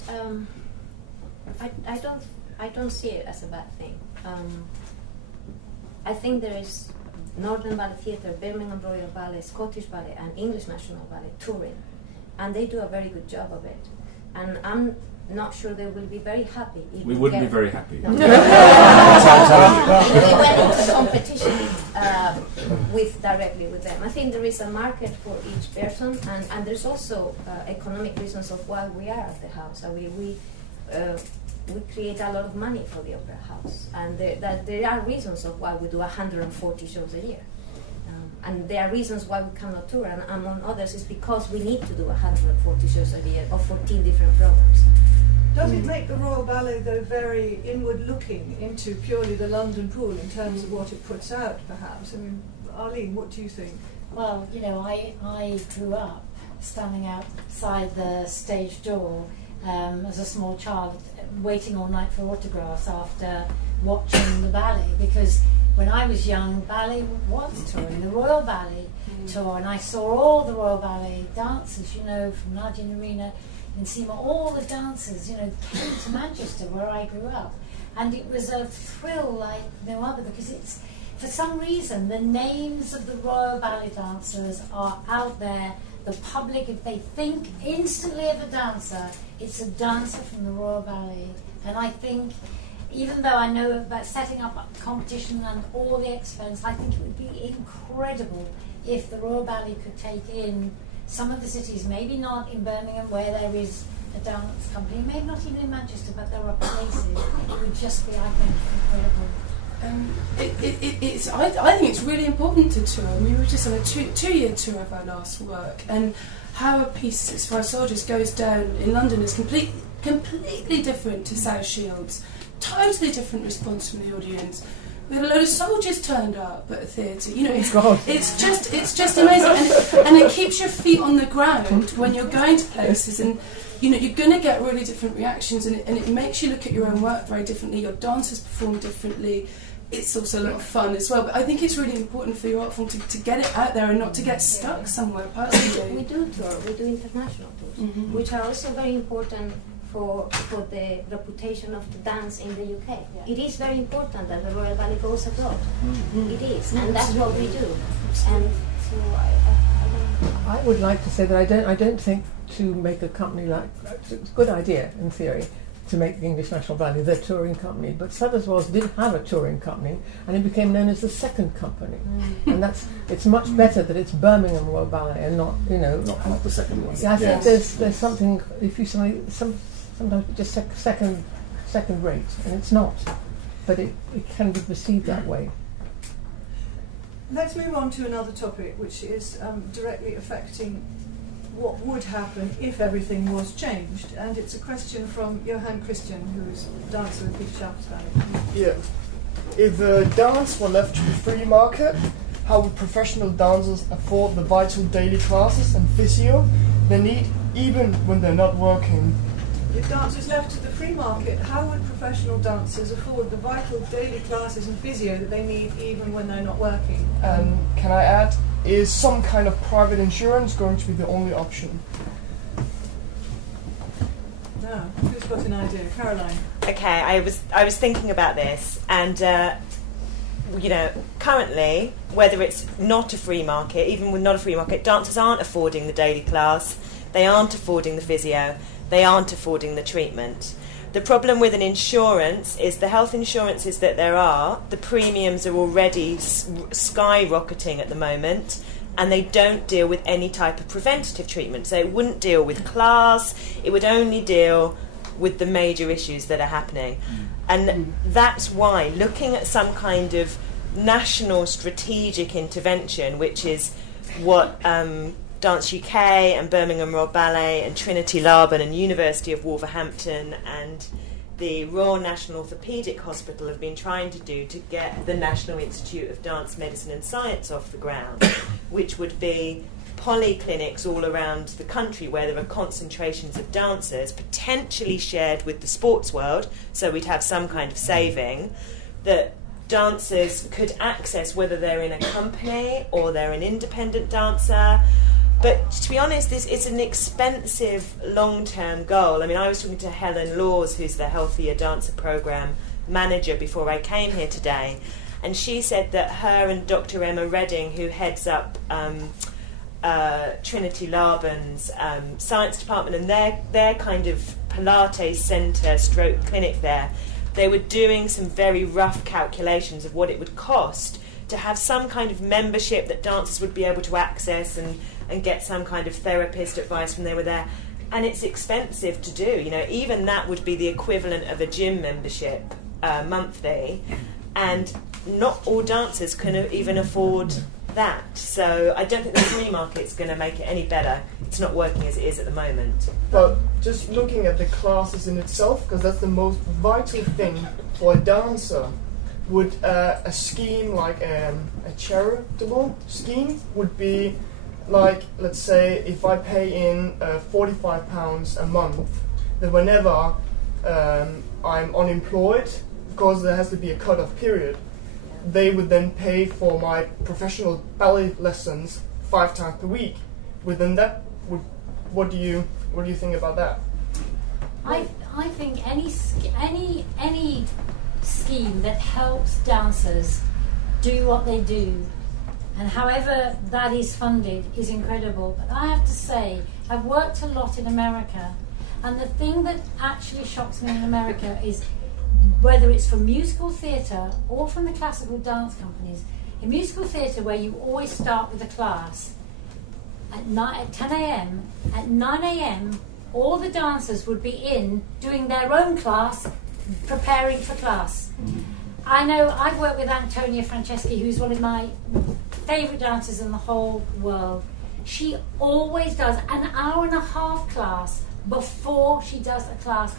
I don't see it as a bad thing. I think there is Northern Ballet Theatre, Birmingham Royal Ballet, Scottish Ballet, and English National Ballet touring, and they do a very good job of it. And I'm not sure they will be very happy. If we wouldn't be very happy. No. We went into competition directly with them. I think there is a market for each person, and there's also economic reasons of why we are at the house. I mean, we create a lot of money for the Opera House, and there are reasons of why we do 140 shows a year. And there are reasons why we cannot tour, and among others is because we need to do 140 shows a year of 14 different programs. Does it make the Royal Ballet, though, very inward-looking into purely the London pool in terms of what it puts out, perhaps? I mean, Arlene, what do you think? Well, you know, I grew up standing outside the stage door as a small child, waiting all night for autographs after watching the ballet, because when I was young, ballet was touring, the Royal Ballet tour, and I saw all the Royal Ballet dancers, you know, from Nadia Arena in Seymour, all the dancers, you know, came to Manchester where I grew up, and it was a thrill like no other, because it's, for some reason, the names of the Royal Ballet dancers are out there. The public, if they think instantly of a dancer, it's a dancer from the Royal Ballet. And I think, even though I know about setting up a competition and all the expense, I think it would be incredible if the Royal Ballet could take in some of the cities, maybe not in Birmingham where there is a dance company, maybe not even in Manchester, but there are places. It would just be, I think, incredible. I think it's really important to tour. I mean, we were just on a two-year tour of our last work, and how a piece 65 Soldiers goes down in London is completely different to South Shields. Totally different response from the audience. We had a load of soldiers turned up at a theatre. You know, it's just amazing, and it keeps your feet on the ground when you're going to places, and you know you're going to get really different reactions, and it makes you look at your own work very differently. Your dancers perform differently. It's also a lot of fun as well. But I think it's really important for your art form to get it out there and not to get stuck somewhere. Personally, we do tour. We do international tours, which are also very important for the reputation of the dance in the UK. Yeah. It is very important that the Royal Ballet goes abroad. It is, and that's what we do. And so I would like to say that I don't think to make a company like, it's a good idea in theory to make the English National Ballet their touring company, but Sadler's Wells did have a touring company, and it became known as the second company. And it's much better that it's Birmingham Royal Ballet and not, you know, not the second one. Yeah, I think there's something, if you sometimes just second rate, and it's not, but it can be perceived that way. Let's move on to another topic, which is directly affecting what would happen if everything was changed, and it's a question from Johan Christian, who is a dancer with Peter Schaff's ballet. Yeah. If dance were left to the free market, how would professional dancers afford the vital daily classes and physio they need, even when they're not working? If dancers left to the free market, how would professional dancers afford the vital daily classes and physio that they need, even when they're not working? And can I add, is some kind of private insurance going to be the only option? No. Who's got an idea? Caroline? Okay, I was thinking about this, and you know, currently, whether it's not a free market, even with not a free market, dancers aren't affording the daily class, they aren't affording the physio, they aren't affording the treatment. The problem with an insurance is the health insurances that there are, the premiums are already skyrocketing at the moment, and they don't deal with any type of preventative treatment. So it wouldn't deal with class, it would only deal with the major issues that are happening. And that's why looking at some kind of national strategic intervention, which is what Dance UK and Birmingham Royal Ballet and Trinity Laban and University of Wolverhampton and the Royal National Orthopaedic Hospital have been trying to do to get the National Institute of Dance Medicine and Science off the ground, which would be polyclinics all around the country where there are concentrations of dancers, potentially shared with the sports world, so we'd have some kind of saving, that dancers could access whether they're in a company or they're an independent dancer. But to be honest, it's an expensive long-term goal. I mean, I was talking to Helen Laws, who's the Healthier Dancer Programme manager, before I came here today, and she said that her and Dr. Emma Redding, who heads up Trinity Laban's science department and their kind of Pilates centre stroke clinic there, they were doing some very rough calculations of what it would cost to have some kind of membership that dancers would be able to access and get some kind of therapist advice when they were there. And it's expensive to do. You know, even that would be the equivalent of a gym membership monthly. And not all dancers can even afford that. So I don't think the free market's going to make it any better. It's not working as it is at the moment. But just looking at the classes in itself, because that's the most vital thing for a dancer, would a scheme like a charitable scheme would be like, let's say, if I pay in £45 a month, then whenever I'm unemployed, because there has to be a cut-off period, they would then pay for my professional ballet lessons 5 times per week. Within that, what do you think about that? I think any scheme that helps dancers do what they do, and however that is funded, is incredible. But I have to say, I've worked a lot in America, and the thing that actually shocks me in America is, whether it's from musical theatre or from the classical dance companies, in musical theatre, where you always start with a class at 10 a.m, at 9 a.m, all the dancers would be in doing their own class, preparing for class. I know I've worked with Antonia Franceschi, who's one of my favourite dancers in the whole world. She always does an hour and a half class before she does a class.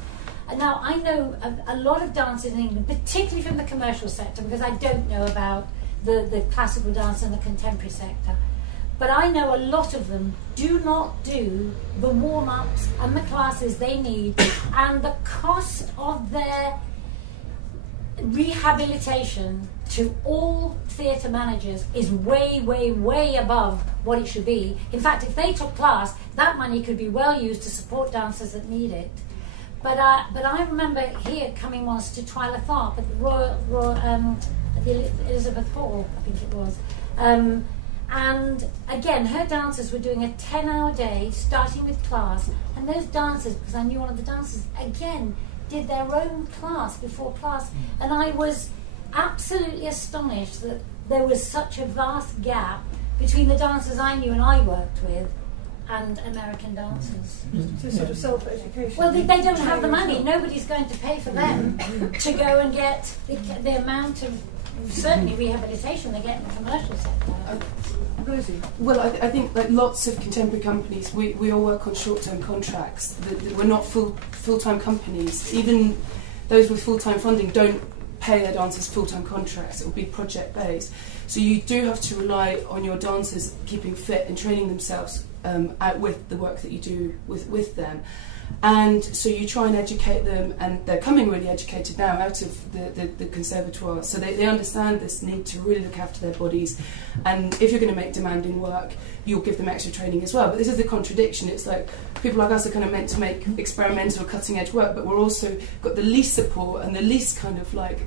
And now I know a lot of dancers in England, particularly from the commercial sector, because I don't know about the classical dance and the contemporary sector, but I know a lot of them do not do the warm-ups and the classes they need, and the cost of their rehabilitation to all theatre managers is way, way, way above what it should be. In fact, if they took class, that money could be well used to support dancers that need it. But I remember here coming once to Twyla Tharp at the Royal at the Elizabeth Hall, I think it was. And again, her dancers were doing a 10-hour day, starting with class. And those dancers, because I knew one of the dancers, again, did their own class before class. And I was absolutely astonished that there was such a vast gap between the dancers I knew and I worked with and American dancers. So sort of self-education. Well, they don't have the money. Nobody's going to pay for them to go and get the amount of, certainly, rehabilitation they get in the commercial sector. Rosie? Well, I think like lots of contemporary companies, we all work on short-term contracts. We're not full-time companies. Even those with full-time funding don't pay their dancers full-time contracts. It will be project-based. So you do have to rely on your dancers keeping fit and training themselves out with the work that you do with them. And so you try and educate them, and they're coming really educated now out of the conservatoire, so they understand this need to really look after their bodies, and if you're going to make demanding work, you'll give them extra training as well. But this is the contradiction. It's like people like us are kind of meant to make experimental or cutting edge work, but we're also got the least support and the least kind of like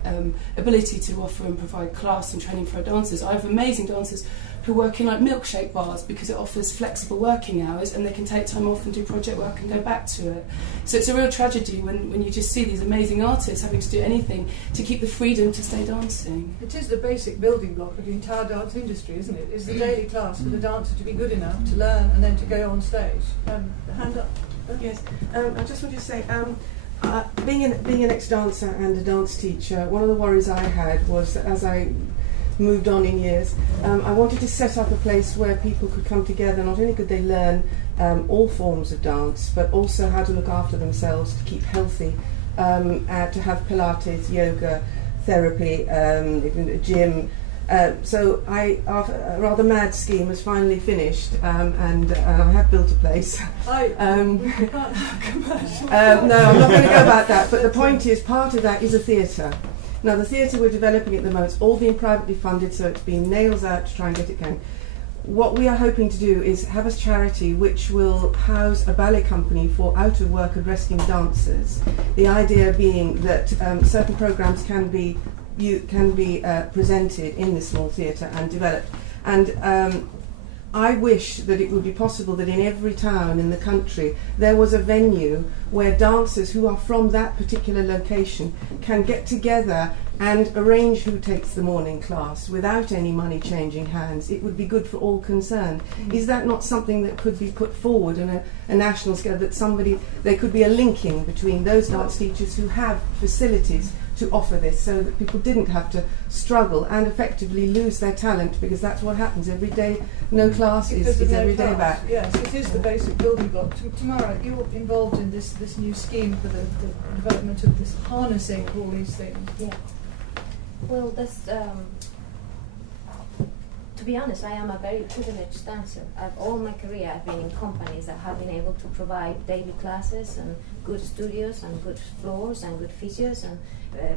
ability to offer and provide class and training for our dancers. I have amazing dancers who work in like milkshake bars because it offers flexible working hours, and they can take time off and do project work and go back to it. So it's a real tragedy when you just see these amazing artists having to do anything to keep the freedom to stay dancing. It is the basic building block of the entire dance industry, isn't it? It's the daily class for the dancer to be good enough to learn and then to go on stage. Hand up. Yes, I just wanted to say, being an ex-dancer and a dance teacher, one of the worries I had was that as I moved on in years, I wanted to set up a place where people could come together. Not only could they learn all forms of dance, but also how to look after themselves, to keep healthy, to have Pilates, yoga, therapy, even a gym. So after a rather mad scheme has finally finished, and I have built a place. We can't have commercial. No, I'm not going to go about that, but the point is, part of that is a theatre. Now, the theatre we're developing at the moment, it's all being privately funded, so it's being nails out to try and get it going. What we are hoping to do is have a charity which will house a ballet company for out-of-work and resting dancers. The idea being that certain programmes can be presented in this small theatre and developed. And I wish that it would be possible that in every town in the country there was a venue where dancers who are from that particular location can get together and arrange who takes the morning class without any money changing hands. It would be good for all concerned. Is that not something that could be put forward on a national scale, that there could be a linking between those dance teachers who have facilities to offer this, so that people didn't have to struggle and effectively lose their talent, because that's what happens every day. No class is every day back. Yes, it is the basic building block. Tomorrow, you're involved in this new scheme for the development of this harnessing of all these things. Yeah. Well, that's. To be honest, I am a very privileged dancer. All my career I've been in companies that have been able to provide daily classes and good studios and good floors and good physios and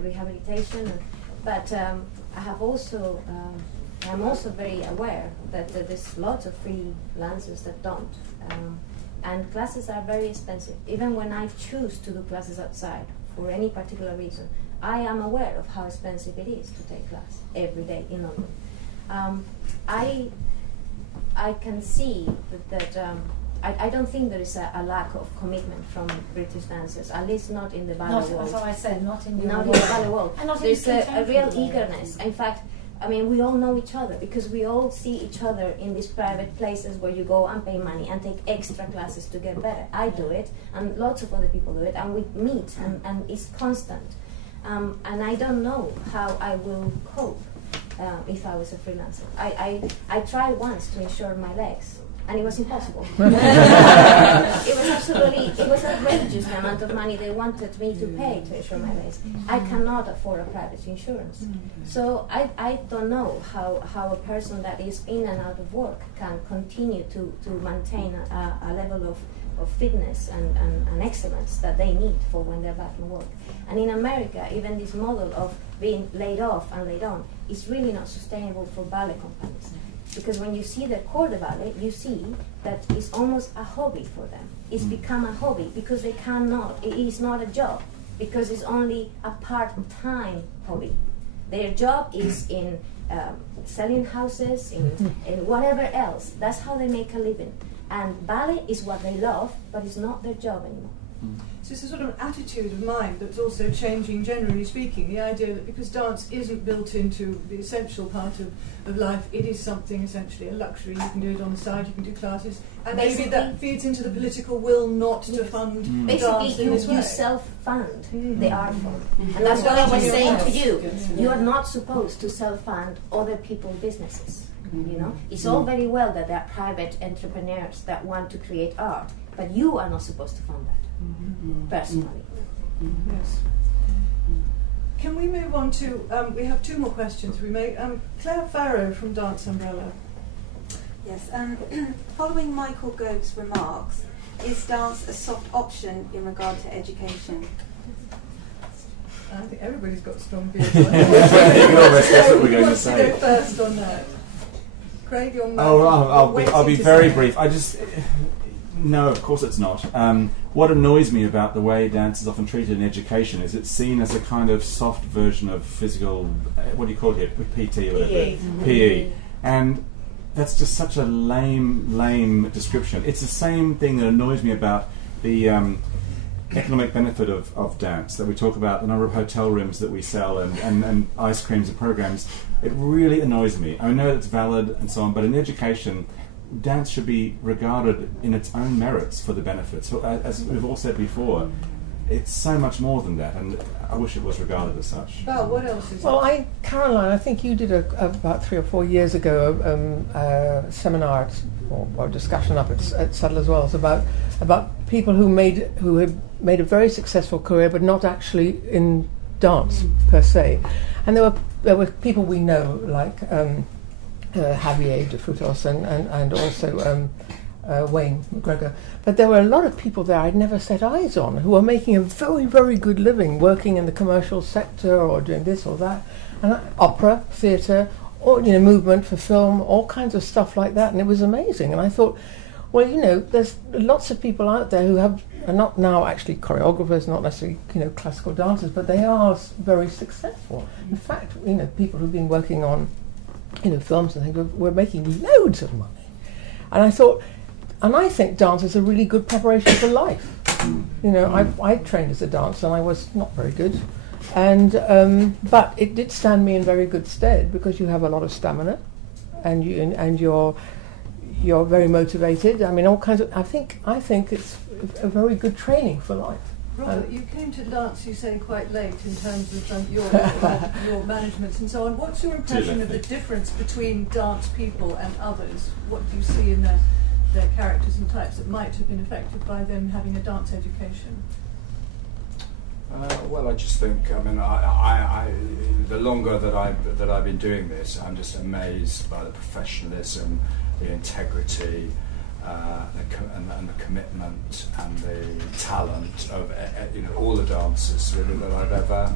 rehabilitation. But I have also, I'm also very aware that there's lots of freelancers that don't. And classes are very expensive. Even when I choose to do classes outside for any particular reason, I am aware of how expensive it is to take class every day in London. I can see that I don't think there is a lack of commitment from British dancers, at least not in the ballet world. That's what I said, not in the ballet world. And not There's in a real eagerness. In fact, I mean, we all know each other because we all see each other in these private places where you go and pay money and take extra classes to get better. I do it, and lots of other people do it, and we meet, and it's constant. And I don't know how I will cope if I was a freelancer. I tried once to insure my legs, and it was impossible. It was outrageous the amount of money they wanted me to pay to insure my legs. I cannot afford a private insurance. So I don't know how a person that is in and out of work can continue to maintain a level of fitness and excellence that they need for when they're back in work. And in America, even this model of being laid off and laid on is really not sustainable for ballet companies. Because when you see the corps de ballet, you see that it's almost a hobby for them. It's become a hobby because they cannot, it is not a job, because it's only a part-time hobby. Their job is in selling houses, in whatever else. That's how they make a living. And ballet is what they love, but it's not their job anymore. So it's a sort of attitude of mind that's also changing, generally speaking. The idea that because dance isn't built into the essential part of life, it is something essentially a luxury. You can do it on the side, you can do classes, and maybe that feeds into the political will not to fund dance in this way. You self-fund the art form. And that's what I was saying to you. You are not supposed to self-fund other people's businesses. You know, it's all very well that there are private entrepreneurs that want to create art, but you are not supposed to fund that. Personally. Yes. Can we move on to, we have two more questions we make. Claire Farrow from Dance Umbrella. Yes, following Michael Gove's remarks, is dance a soft option in regard to education? I think everybody's got strong views. That's what we're going to say. Go first on that. Craig, you're I'll be very brief. No, of course it's not. What annoys me about the way dance is often treated in education is it's seen as a kind of soft version of physical, what do you call it here, PT or whatever? PE. And that's just such a lame description. It's the same thing that annoys me about the economic benefit of dance, that we talk about the number of hotel rooms that we sell and ice creams and programs. It really annoys me. I know it's valid and so on, but in education, dance should be regarded in its own merits for the benefits. So, as we've all said before, it's so much more than that, and I wish it was regarded as such. Val, what else is Caroline, I think you did about 3 or 4 years ago a seminar or discussion up at Saddler's Wells about people who had made a very successful career but not actually in dance per se. And there were people we know like Javier de Frutos and also Wayne McGregor. But there were a lot of people there I'd never set eyes on who were making a very, very good living working in the commercial sector or doing this or that. And opera, theatre, or movement for film, all kinds of stuff like that. And it was amazing. And I thought, well, there's lots of people out there who are not now actually choreographers, not necessarily classical dancers, but they are very successful. In fact, people who've been working on films and things were making loads of money. And I think dance is a really good preparation for life. I trained as a dancer and I was not very good, but it did stand me in very good stead because you have a lot of stamina, and you're very motivated. I mean, all kinds of. I think it's a very good training for life. Robert, you came to dance, you say, quite late in terms of your management and so on. What's your impression of the difference between dance people and others? What do you see in their characters and types that might have been affected by them having a dance education? Well, I just think, I mean, the longer that I've been doing this, I'm just amazed by the professionalism, the integrity, and the commitment and the talent of all the dancers really that I've ever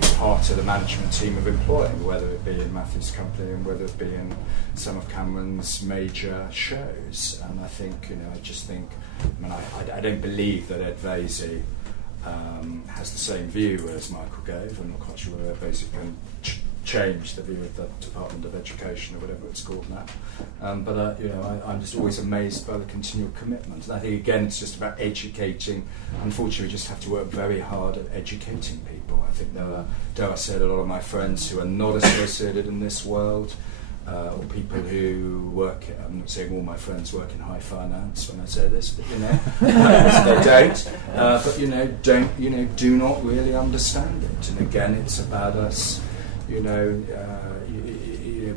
been part of the management team of employing, whether it be in Matthew's company and whether it be in some of Cameron's major shows. And I think, I just think, I don't believe that Ed Vasey has the same view as Michael gave. I'm not quite sure whether Ed Vasey can change the view of the Department of Education or whatever it's called now. But I'm just always amazed by the continual commitment. And I think, again, it's just about educating. Unfortunately, we just have to work very hard at educating people. I think there are, dare I say it, a lot of my friends who are not associated in this world, or people who work, I'm not saying all my friends work in high finance when I say this, but they don't. But do not really understand it. And again, it's about us,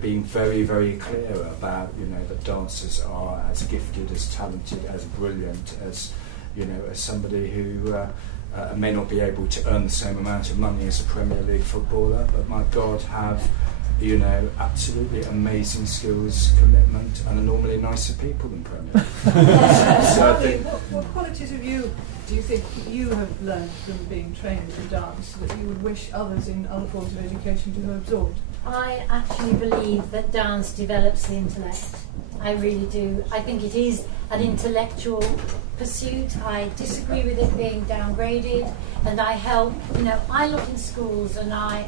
being very, very clear about, that dancers are as gifted, as talented, as brilliant as, as somebody who may not be able to earn the same amount of money as a Premier League footballer, but my God, have absolutely amazing skills, commitment, and are normally nicer people than Premier League. So I think, what qualities of you do you think you have learned from being trained in dance that you would wish others in other forms of education to have absorbed? I actually believe that dance develops the intellect. I really do. I think it is an intellectual pursuit. I disagree with it being downgraded, and I help. I look in schools, and I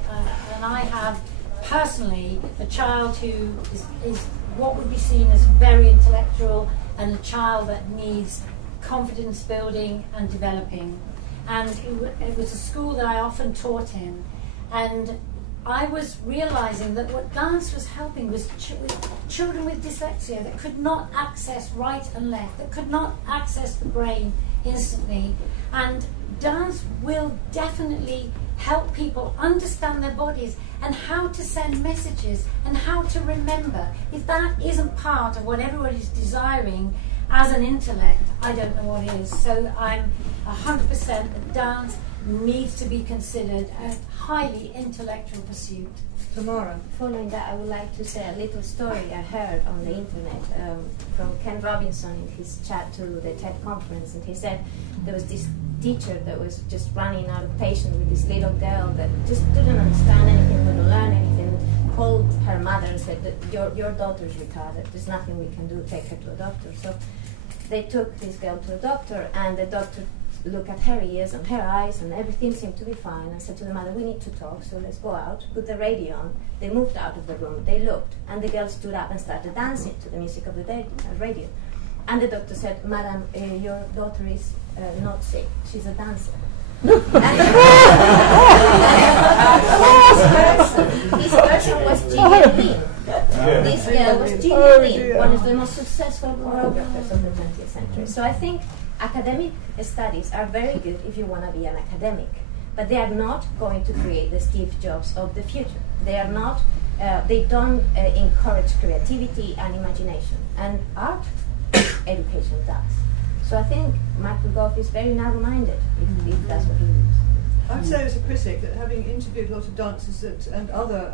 have personally a child who is what would be seen as very intellectual, and a child that needs confidence building and developing. And it was a school that I often taught in, and I was realizing that what dance was helping was children with dyslexia that could not access right and left, that could not access the brain instantly. And dance will definitely help people understand their bodies and how to send messages and how to remember. If that isn't part of what everybody's desiring as an intellect, I don't know what is. So I'm 100% that dance needs to be considered a highly intellectual pursuit. Tamara? Following that, I would like to say a little story I heard on the internet from Ken Robinson in his chat to the TED conference, and he said there was this teacher that was just running out of patience with this little girl that just didn't understand anything, couldn't learn anything, called her mother and said that your daughter's retarded, there's nothing we can do, take her to a doctor. So they took this girl to a doctor, and the doctor looked at her ears and her eyes, and everything seemed to be fine, and said to the mother, we need to talk, so let's go out, put the radio on. They moved out of the room, they looked, and the girl stood up and started dancing to the music of the radio. And the doctor said, Madam, your daughter is not sick, she's a dancer. This person was Gillian Lynn. This girl was Gillian Lynn, one of the most successful choreographers of the 20th century. So I think academic studies are very good if you want to be an academic, but they are not going to create the Steve Jobs of the future. They are not. They don't encourage creativity and imagination, and art education does. So I think Michael Gove is very narrow-minded if that's what he means. I would say as a critic that having interviewed a lot of dancers and other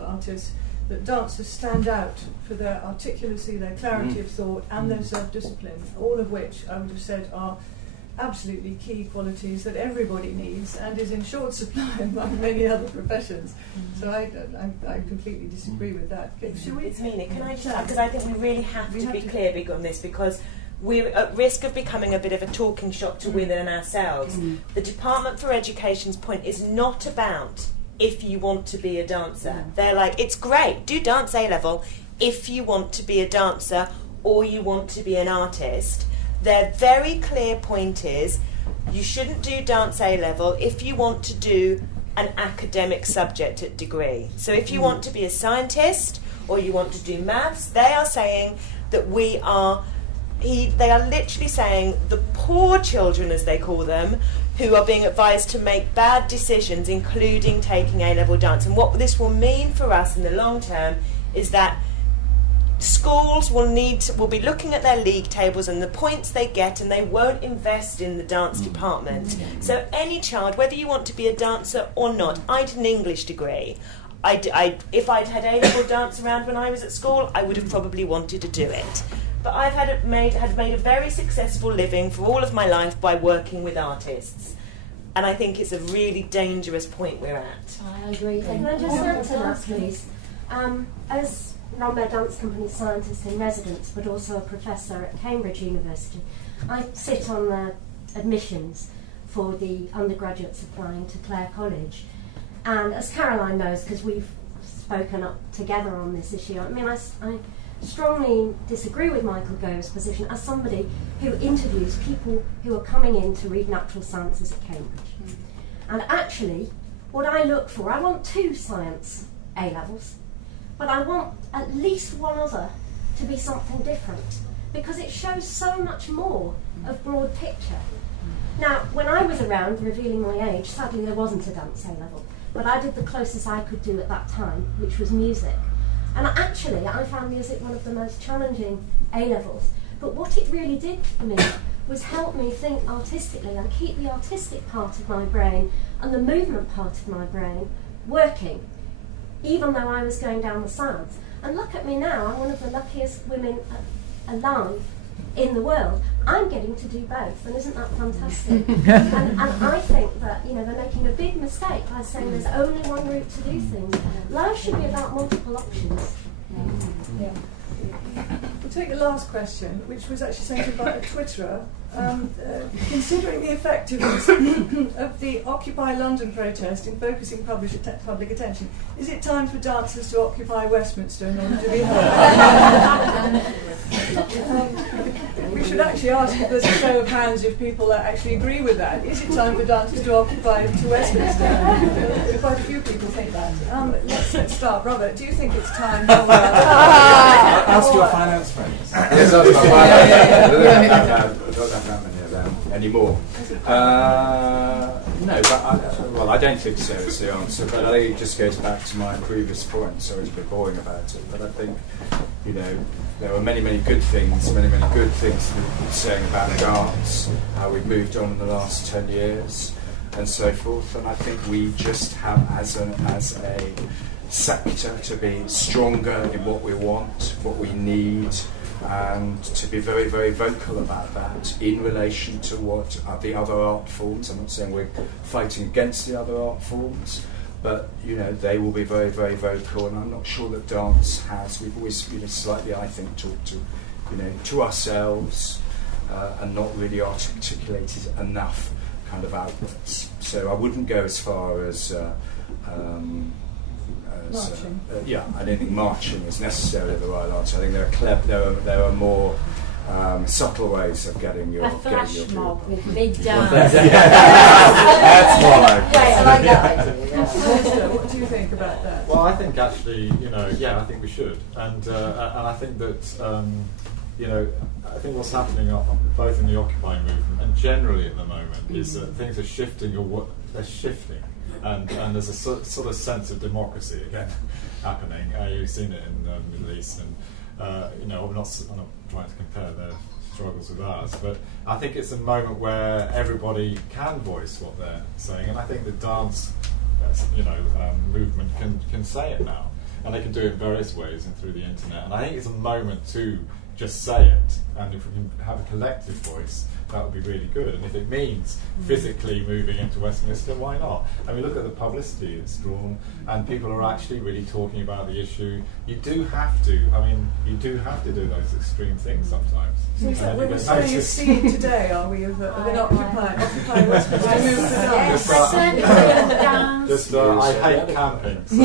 artists, that dancers stand out for their articulacy, their clarity of thought, and their self-discipline, all of which I would have said are absolutely key qualities that everybody needs and is in short supply among many other professions. So I completely disagree with that. It's Mina, can I just add, because I think we really have to be clear big on this, because we're at risk of becoming a bit of a talking shop to women and ourselves. The Department for Education's point is not about if you want to be a dancer. They're like, it's great, do dance A-level if you want to be a dancer or you want to be an artist. Their very clear point is you shouldn't do dance A-level if you want to do an academic subject at degree. So if you want to be a scientist or you want to do maths, they are saying that we are they are literally saying the poor children, as they call them, who are being advised to make bad decisions, including taking A-level dance. And what this will mean for us in the long term is that schools will be looking at their league tables and the points they get, and they won't invest in the dance department. So any child, whether you want to be a dancer or not, I did an English degree. If I'd had A-level dance around when I was at school, I would have probably wanted to do it. But I've had made a very successful living for all of my life by working with artists. And I think it's a really dangerous point we're at. I agree. Can I just add to that, please? As Rambert Dance Company scientist in residence, but also a professor at Cambridge University, I sit on the admissions for the undergraduates applying to Clare College. And as Caroline knows, because we've spoken up together on this issue, I mean, I strongly disagree with Michael Gove's position as somebody who interviews people who are coming in to read natural sciences at Cambridge. And actually, what I look for, I want 2 science A-levels, but I want at least one other to be something different, because it shows so much more of broad picture. Now, when I was around, revealing my age, sadly there wasn't a dance A-level, but I did the closest I could do at that time, which was music. And actually, I found music one of the most challenging A-levels. But what it really did for me was help me think artistically and keep the artistic part of my brain and the movement part of my brain working, even though I was going down the science. And look at me now, I'm one of the luckiest women alive in the world. I'm getting to do both, and isn't that fantastic? and I think that, you know, they're making a big mistake by saying there's only one route to do things. Life should be about multiple options. Yeah. We'll take the last question, which was actually sent in by a Twitterer. Considering the effectiveness of the Occupy London protest in focusing public attention, is it time for dancers to occupy Westminster in order to be heard? We should actually ask if there's a show of hands if people that actually agree with that. Is it time for dancers to occupy to Westminster? Quite a few people think that. Let's start. Robert, do you think it's time for... Ask your finance friends. Yes, I don't have that many of them anymore. No, but I don't think so is the answer, but I think it just goes back to my previous point, so it's a bit boring about it, but I think, you know, there are many good things to be saying about dance, how we've moved on in the last 10 years, and so forth, and I think we just have, as a sector, to be stronger in what we want, what we need, and to be very vocal about that in relation to what are the other art forms. I'm not saying we're fighting against the other art forms, but you know, they will be very vocal, and I'm not sure that dance has. We've always, you know, slightly, I think, talked to, you know, to ourselves and not really articulated enough kind of outlets. So I wouldn't go as far as marching. I don't think marching is necessarily the right answer. I think there are more subtle ways of getting your... A flash mob with big dance. That's more like it. I like that idea. What do you think about that? Well, I think actually, you know, I think we should, and I think that, you know, I think what's happening both in the Occupy movement and generally at the moment is that things are shifting, they're shifting, and there's a sort of sense of democracy again happening. You've seen it in the Middle East, and you know, I'm not trying to compare their struggles with ours, but I think it's a moment where everybody can voice what they're saying, and I think the dance, you know, movement can say it now, and they can do it in various ways and through the internet. And I think it's a moment to just say it, and if we can have a collective voice, that would be really good. And if it means physically moving into Westminster, why not? I mean, look at the publicity it's drawn, and people are actually really talking about the issue. You do have to do those extreme things sometimes. So is that we're sowing a seed today, are we, of an Occupy Westminster move for dance? I hate camping. So.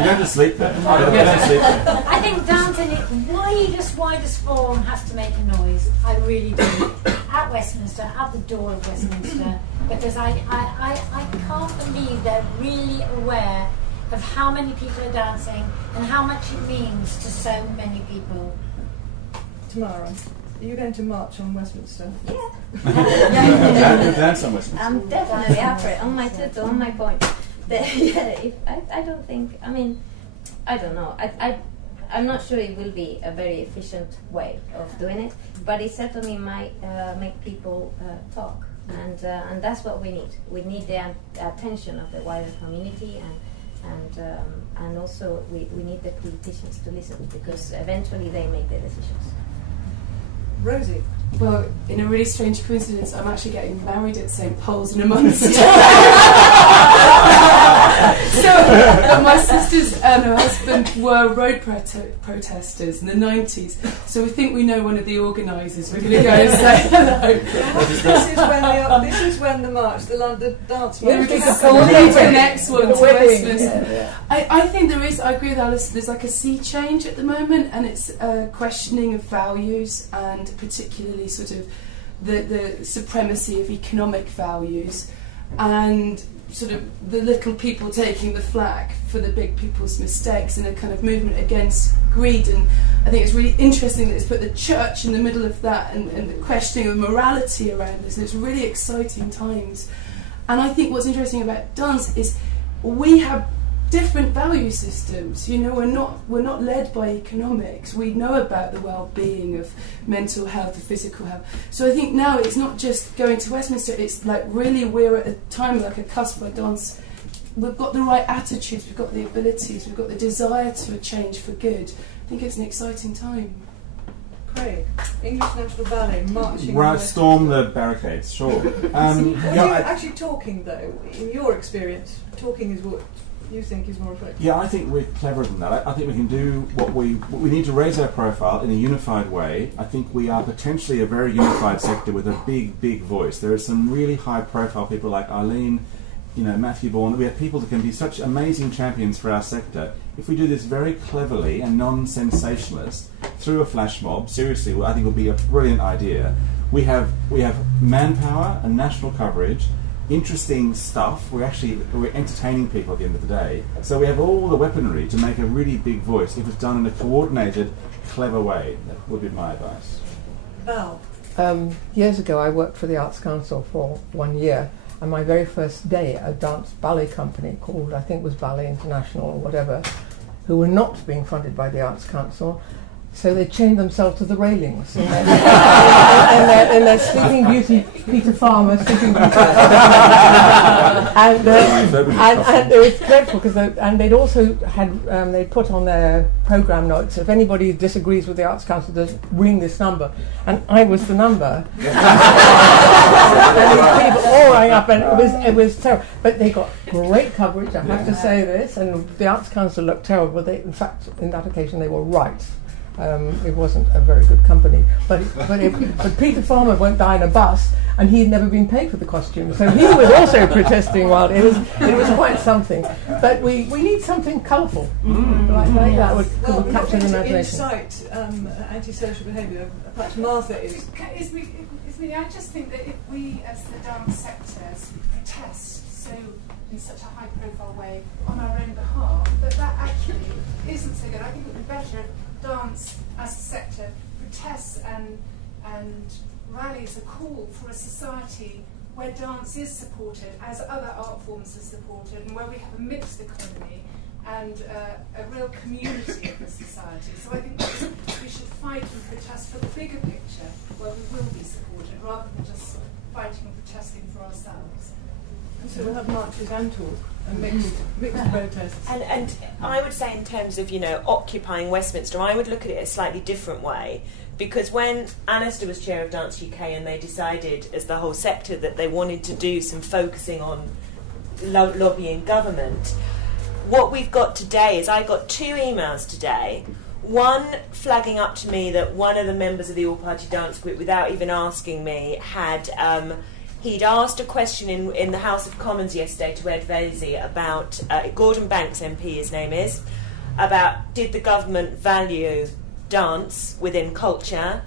You don't just sleep there. I think dance in its widest form has to make a noise. I really do. At Westminster, at the door of Westminster, because I can't believe they're really aware of how many people are dancing and how much it means to so many people. Tamara, are you going to march on Westminster? Yeah. Dance on Westminster. I'm definitely up for it. On my tutor, on my point. I don't think. I mean, I don't know. I'm not sure it will be a very efficient way of doing it, but it certainly might make people talk, and that's what we need. We need the attention of the wider community, and also we need the politicians to listen, because eventually they make the decisions. Rosie. Well, in a really strange coincidence, I'm actually getting married at St Paul's in a month's time. So my sisters and her husband were road protesters in the 90s. So we think we know one of the organisers. We're going to go and say hello. This is when the march, the London dance Yeah, march. the next one to Westminster. Yeah. I think there is, I agree with Alice, there's like a sea change at the moment, and it's a questioning of values, and particularly sort of the supremacy of economic values, and sort of the little people taking the flak for the big people's mistakes, and a kind of movement against greed. And I think it's really interesting that it's put the church in the middle of that, and the questioning of morality around this, and it's really exciting times. And I think what's interesting about dance is we have different value systems. You know, we're not led by economics. We know about the well-being of mental health and physical health. So I think now it's not just going to Westminster. It's like really we're at a time like a cusp where dance. We've got the right attitudes. We've got the abilities. We've got the desire to change for good. I think it's an exciting time. Craig, English National Ballet marching. Right, storm the barricades. Sure. Actually, talking though, in your experience, talking is what you think is more effective? Yeah, I think we're cleverer than that. I think we can do what we need to raise our profile in a unified way. I think we are potentially a very unified sector with a big voice. There are some really high-profile people like Arlene, Matthew Bourne. We have people that can be such amazing champions for our sector. If we do this very cleverly and non-sensationalist through a flash mob, seriously, I think it would be a brilliant idea. We have manpower and national coverage. Interesting stuff. We're entertaining people at the end of the day. So we have all the weaponry to make a really big voice if it's done in a coordinated, clever way. That would be my advice. Val? Years ago I worked for the Arts Council for 1 year, and my very first day a dance ballet company called, I think it was Ballet International or whatever, who were not being funded by the Arts Council, so they chained themselves to the railings. And their Sleeping Beauty, Peter Farmer, Sleeping Beauty. and it was dreadful, because they'd also had, they put on their programme notes, if anybody disagrees with the Arts Council, just ring this number. And I was the number. And these people all rang up, and it was terrible. But they got great coverage, I have to say this, and the Arts Council looked terrible. In fact, in that occasion, they were right. It wasn't a very good company, but Peter Farmer won't die in a bus, and he'd never been paid for the costume, so he was also protesting wild. It was quite something. But we need something colourful, like that would capture the imagination. Incite antisocial behaviour. Perhaps Martha is. I just think that if we, as the dance sectors, protest so in such a high-profile way on our own behalf, that actually isn't so good. I think it would be better if dance as a sector protests and rallies a call for a society where dance is supported as other art forms are supported, and where we have a mixed economy and a real community of the society. So I think we should fight and protest for the bigger picture where we will be supported, rather than just sort of fighting and protesting for ourselves. So we'll have marches and talk and mixed protests. And I would say, in terms of occupying Westminster, I would look at it a slightly different way, because when Alistair was chair of Dance UK and they decided as the whole sector that they wanted to do some focusing on lobbying government, what we've got today is I got 2 emails today. One flagging up to me that one of the members of the all-party dance group, without even asking me, he'd asked a question in the House of Commons yesterday to Ed Vasey about, Gordon Banks MP his name is, about did the government value dance within culture,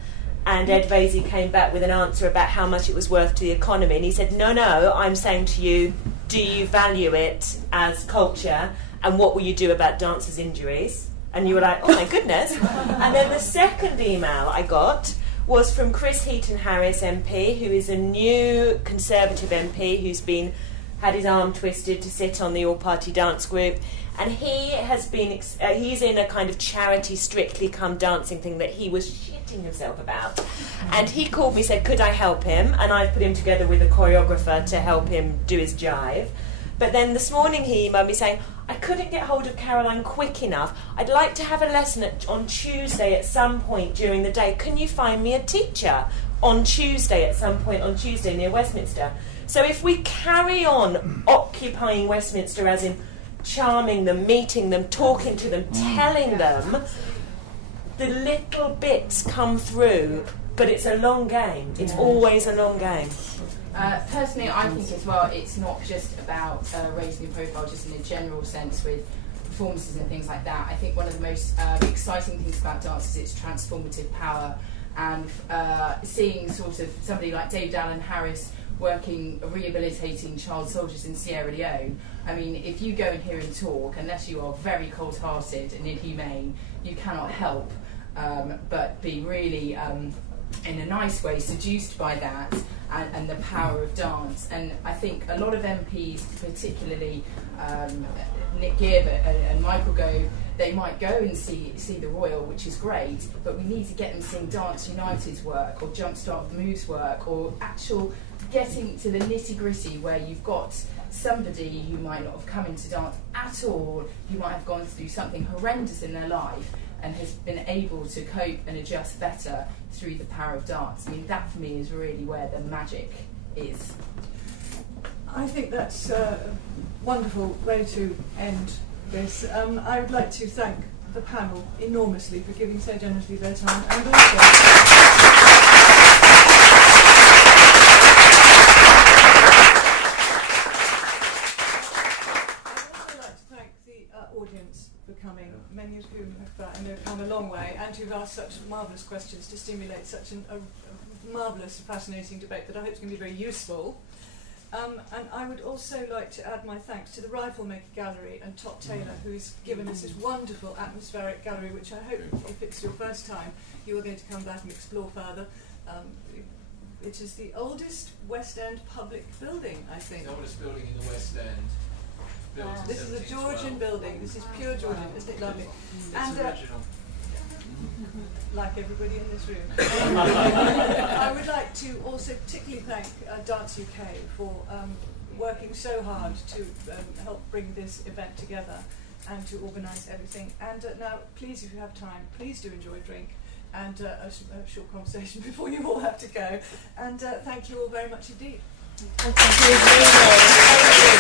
and Ed Vasey came back with an answer about how much it was worth to the economy, and he said, no, I'm saying to you, do you value it as culture, and what will you do about dancers' injuries? And you were like, oh my goodness. And then the second email I got was from Chris Heaton-Harris MP, who is a new Conservative MP who's had his arm twisted to sit on the all-party dance group. And he has been, he's in a kind of charity Strictly Come Dancing thing that he was shitting himself about. And he called me, said, could I help him? And I put him together with a choreographer to help him do his jive. But then this morning he emailed me saying, I couldn't get hold of Caroline quick enough. I'd like to have a lesson on Tuesday at some point during the day. Can you find me a teacher on Tuesday at some point on Tuesday near Westminster? So if we carry on occupying Westminster as in charming them, meeting them, talking to them, telling them, the little bits come through, but it's a long game. It's always a long game. Personally, I think as well, it's not just about raising your profile just in a general sense with performances and things like that. I think one of the most exciting things about dance is its transformative power, and seeing sort of somebody like David Allen Harris rehabilitating child soldiers in Sierra Leone. I mean, if you go and hear him talk, unless you are very cold-hearted and inhumane, you cannot help but be really, in a nice way, seduced by that and the power of dance. And I think a lot of MPs, particularly Nick Gibb and Michael Gove, they might go and see the Royal, which is great, but we need to get them seeing Dance United's work or Jumpstart the Move's work, or actual getting to the nitty-gritty where you've got somebody who might not have come into dance at all, who might have gone through something horrendous in their life and has been able to cope and adjust better through the power of dance. I mean, that for me is really where the magic is. I think that's a wonderful way to end this. I would like to thank the panel enormously for giving so generously their time, and also audience for coming, many of whom have come a long way and who've asked such marvellous questions to stimulate such a marvellous, fascinating debate that I hope is going to be very useful. And I would also like to add my thanks to the Riflemaker Gallery and Top Taylor, who's given us this wonderful atmospheric gallery, which I hope, if it's your first time, you are going to come back and explore further. It is the oldest West End public building, I think. The oldest building in the West End. This is a Georgian building. This is pure Georgian. Isn't it lovely? It's and original. Like everybody in this room. I would like to also particularly thank Dance UK for working so hard to help bring this event together and to organise everything. And now, please, if you have time, please do enjoy a drink and a short conversation before you all have to go. And thank you all very much indeed. Thank you.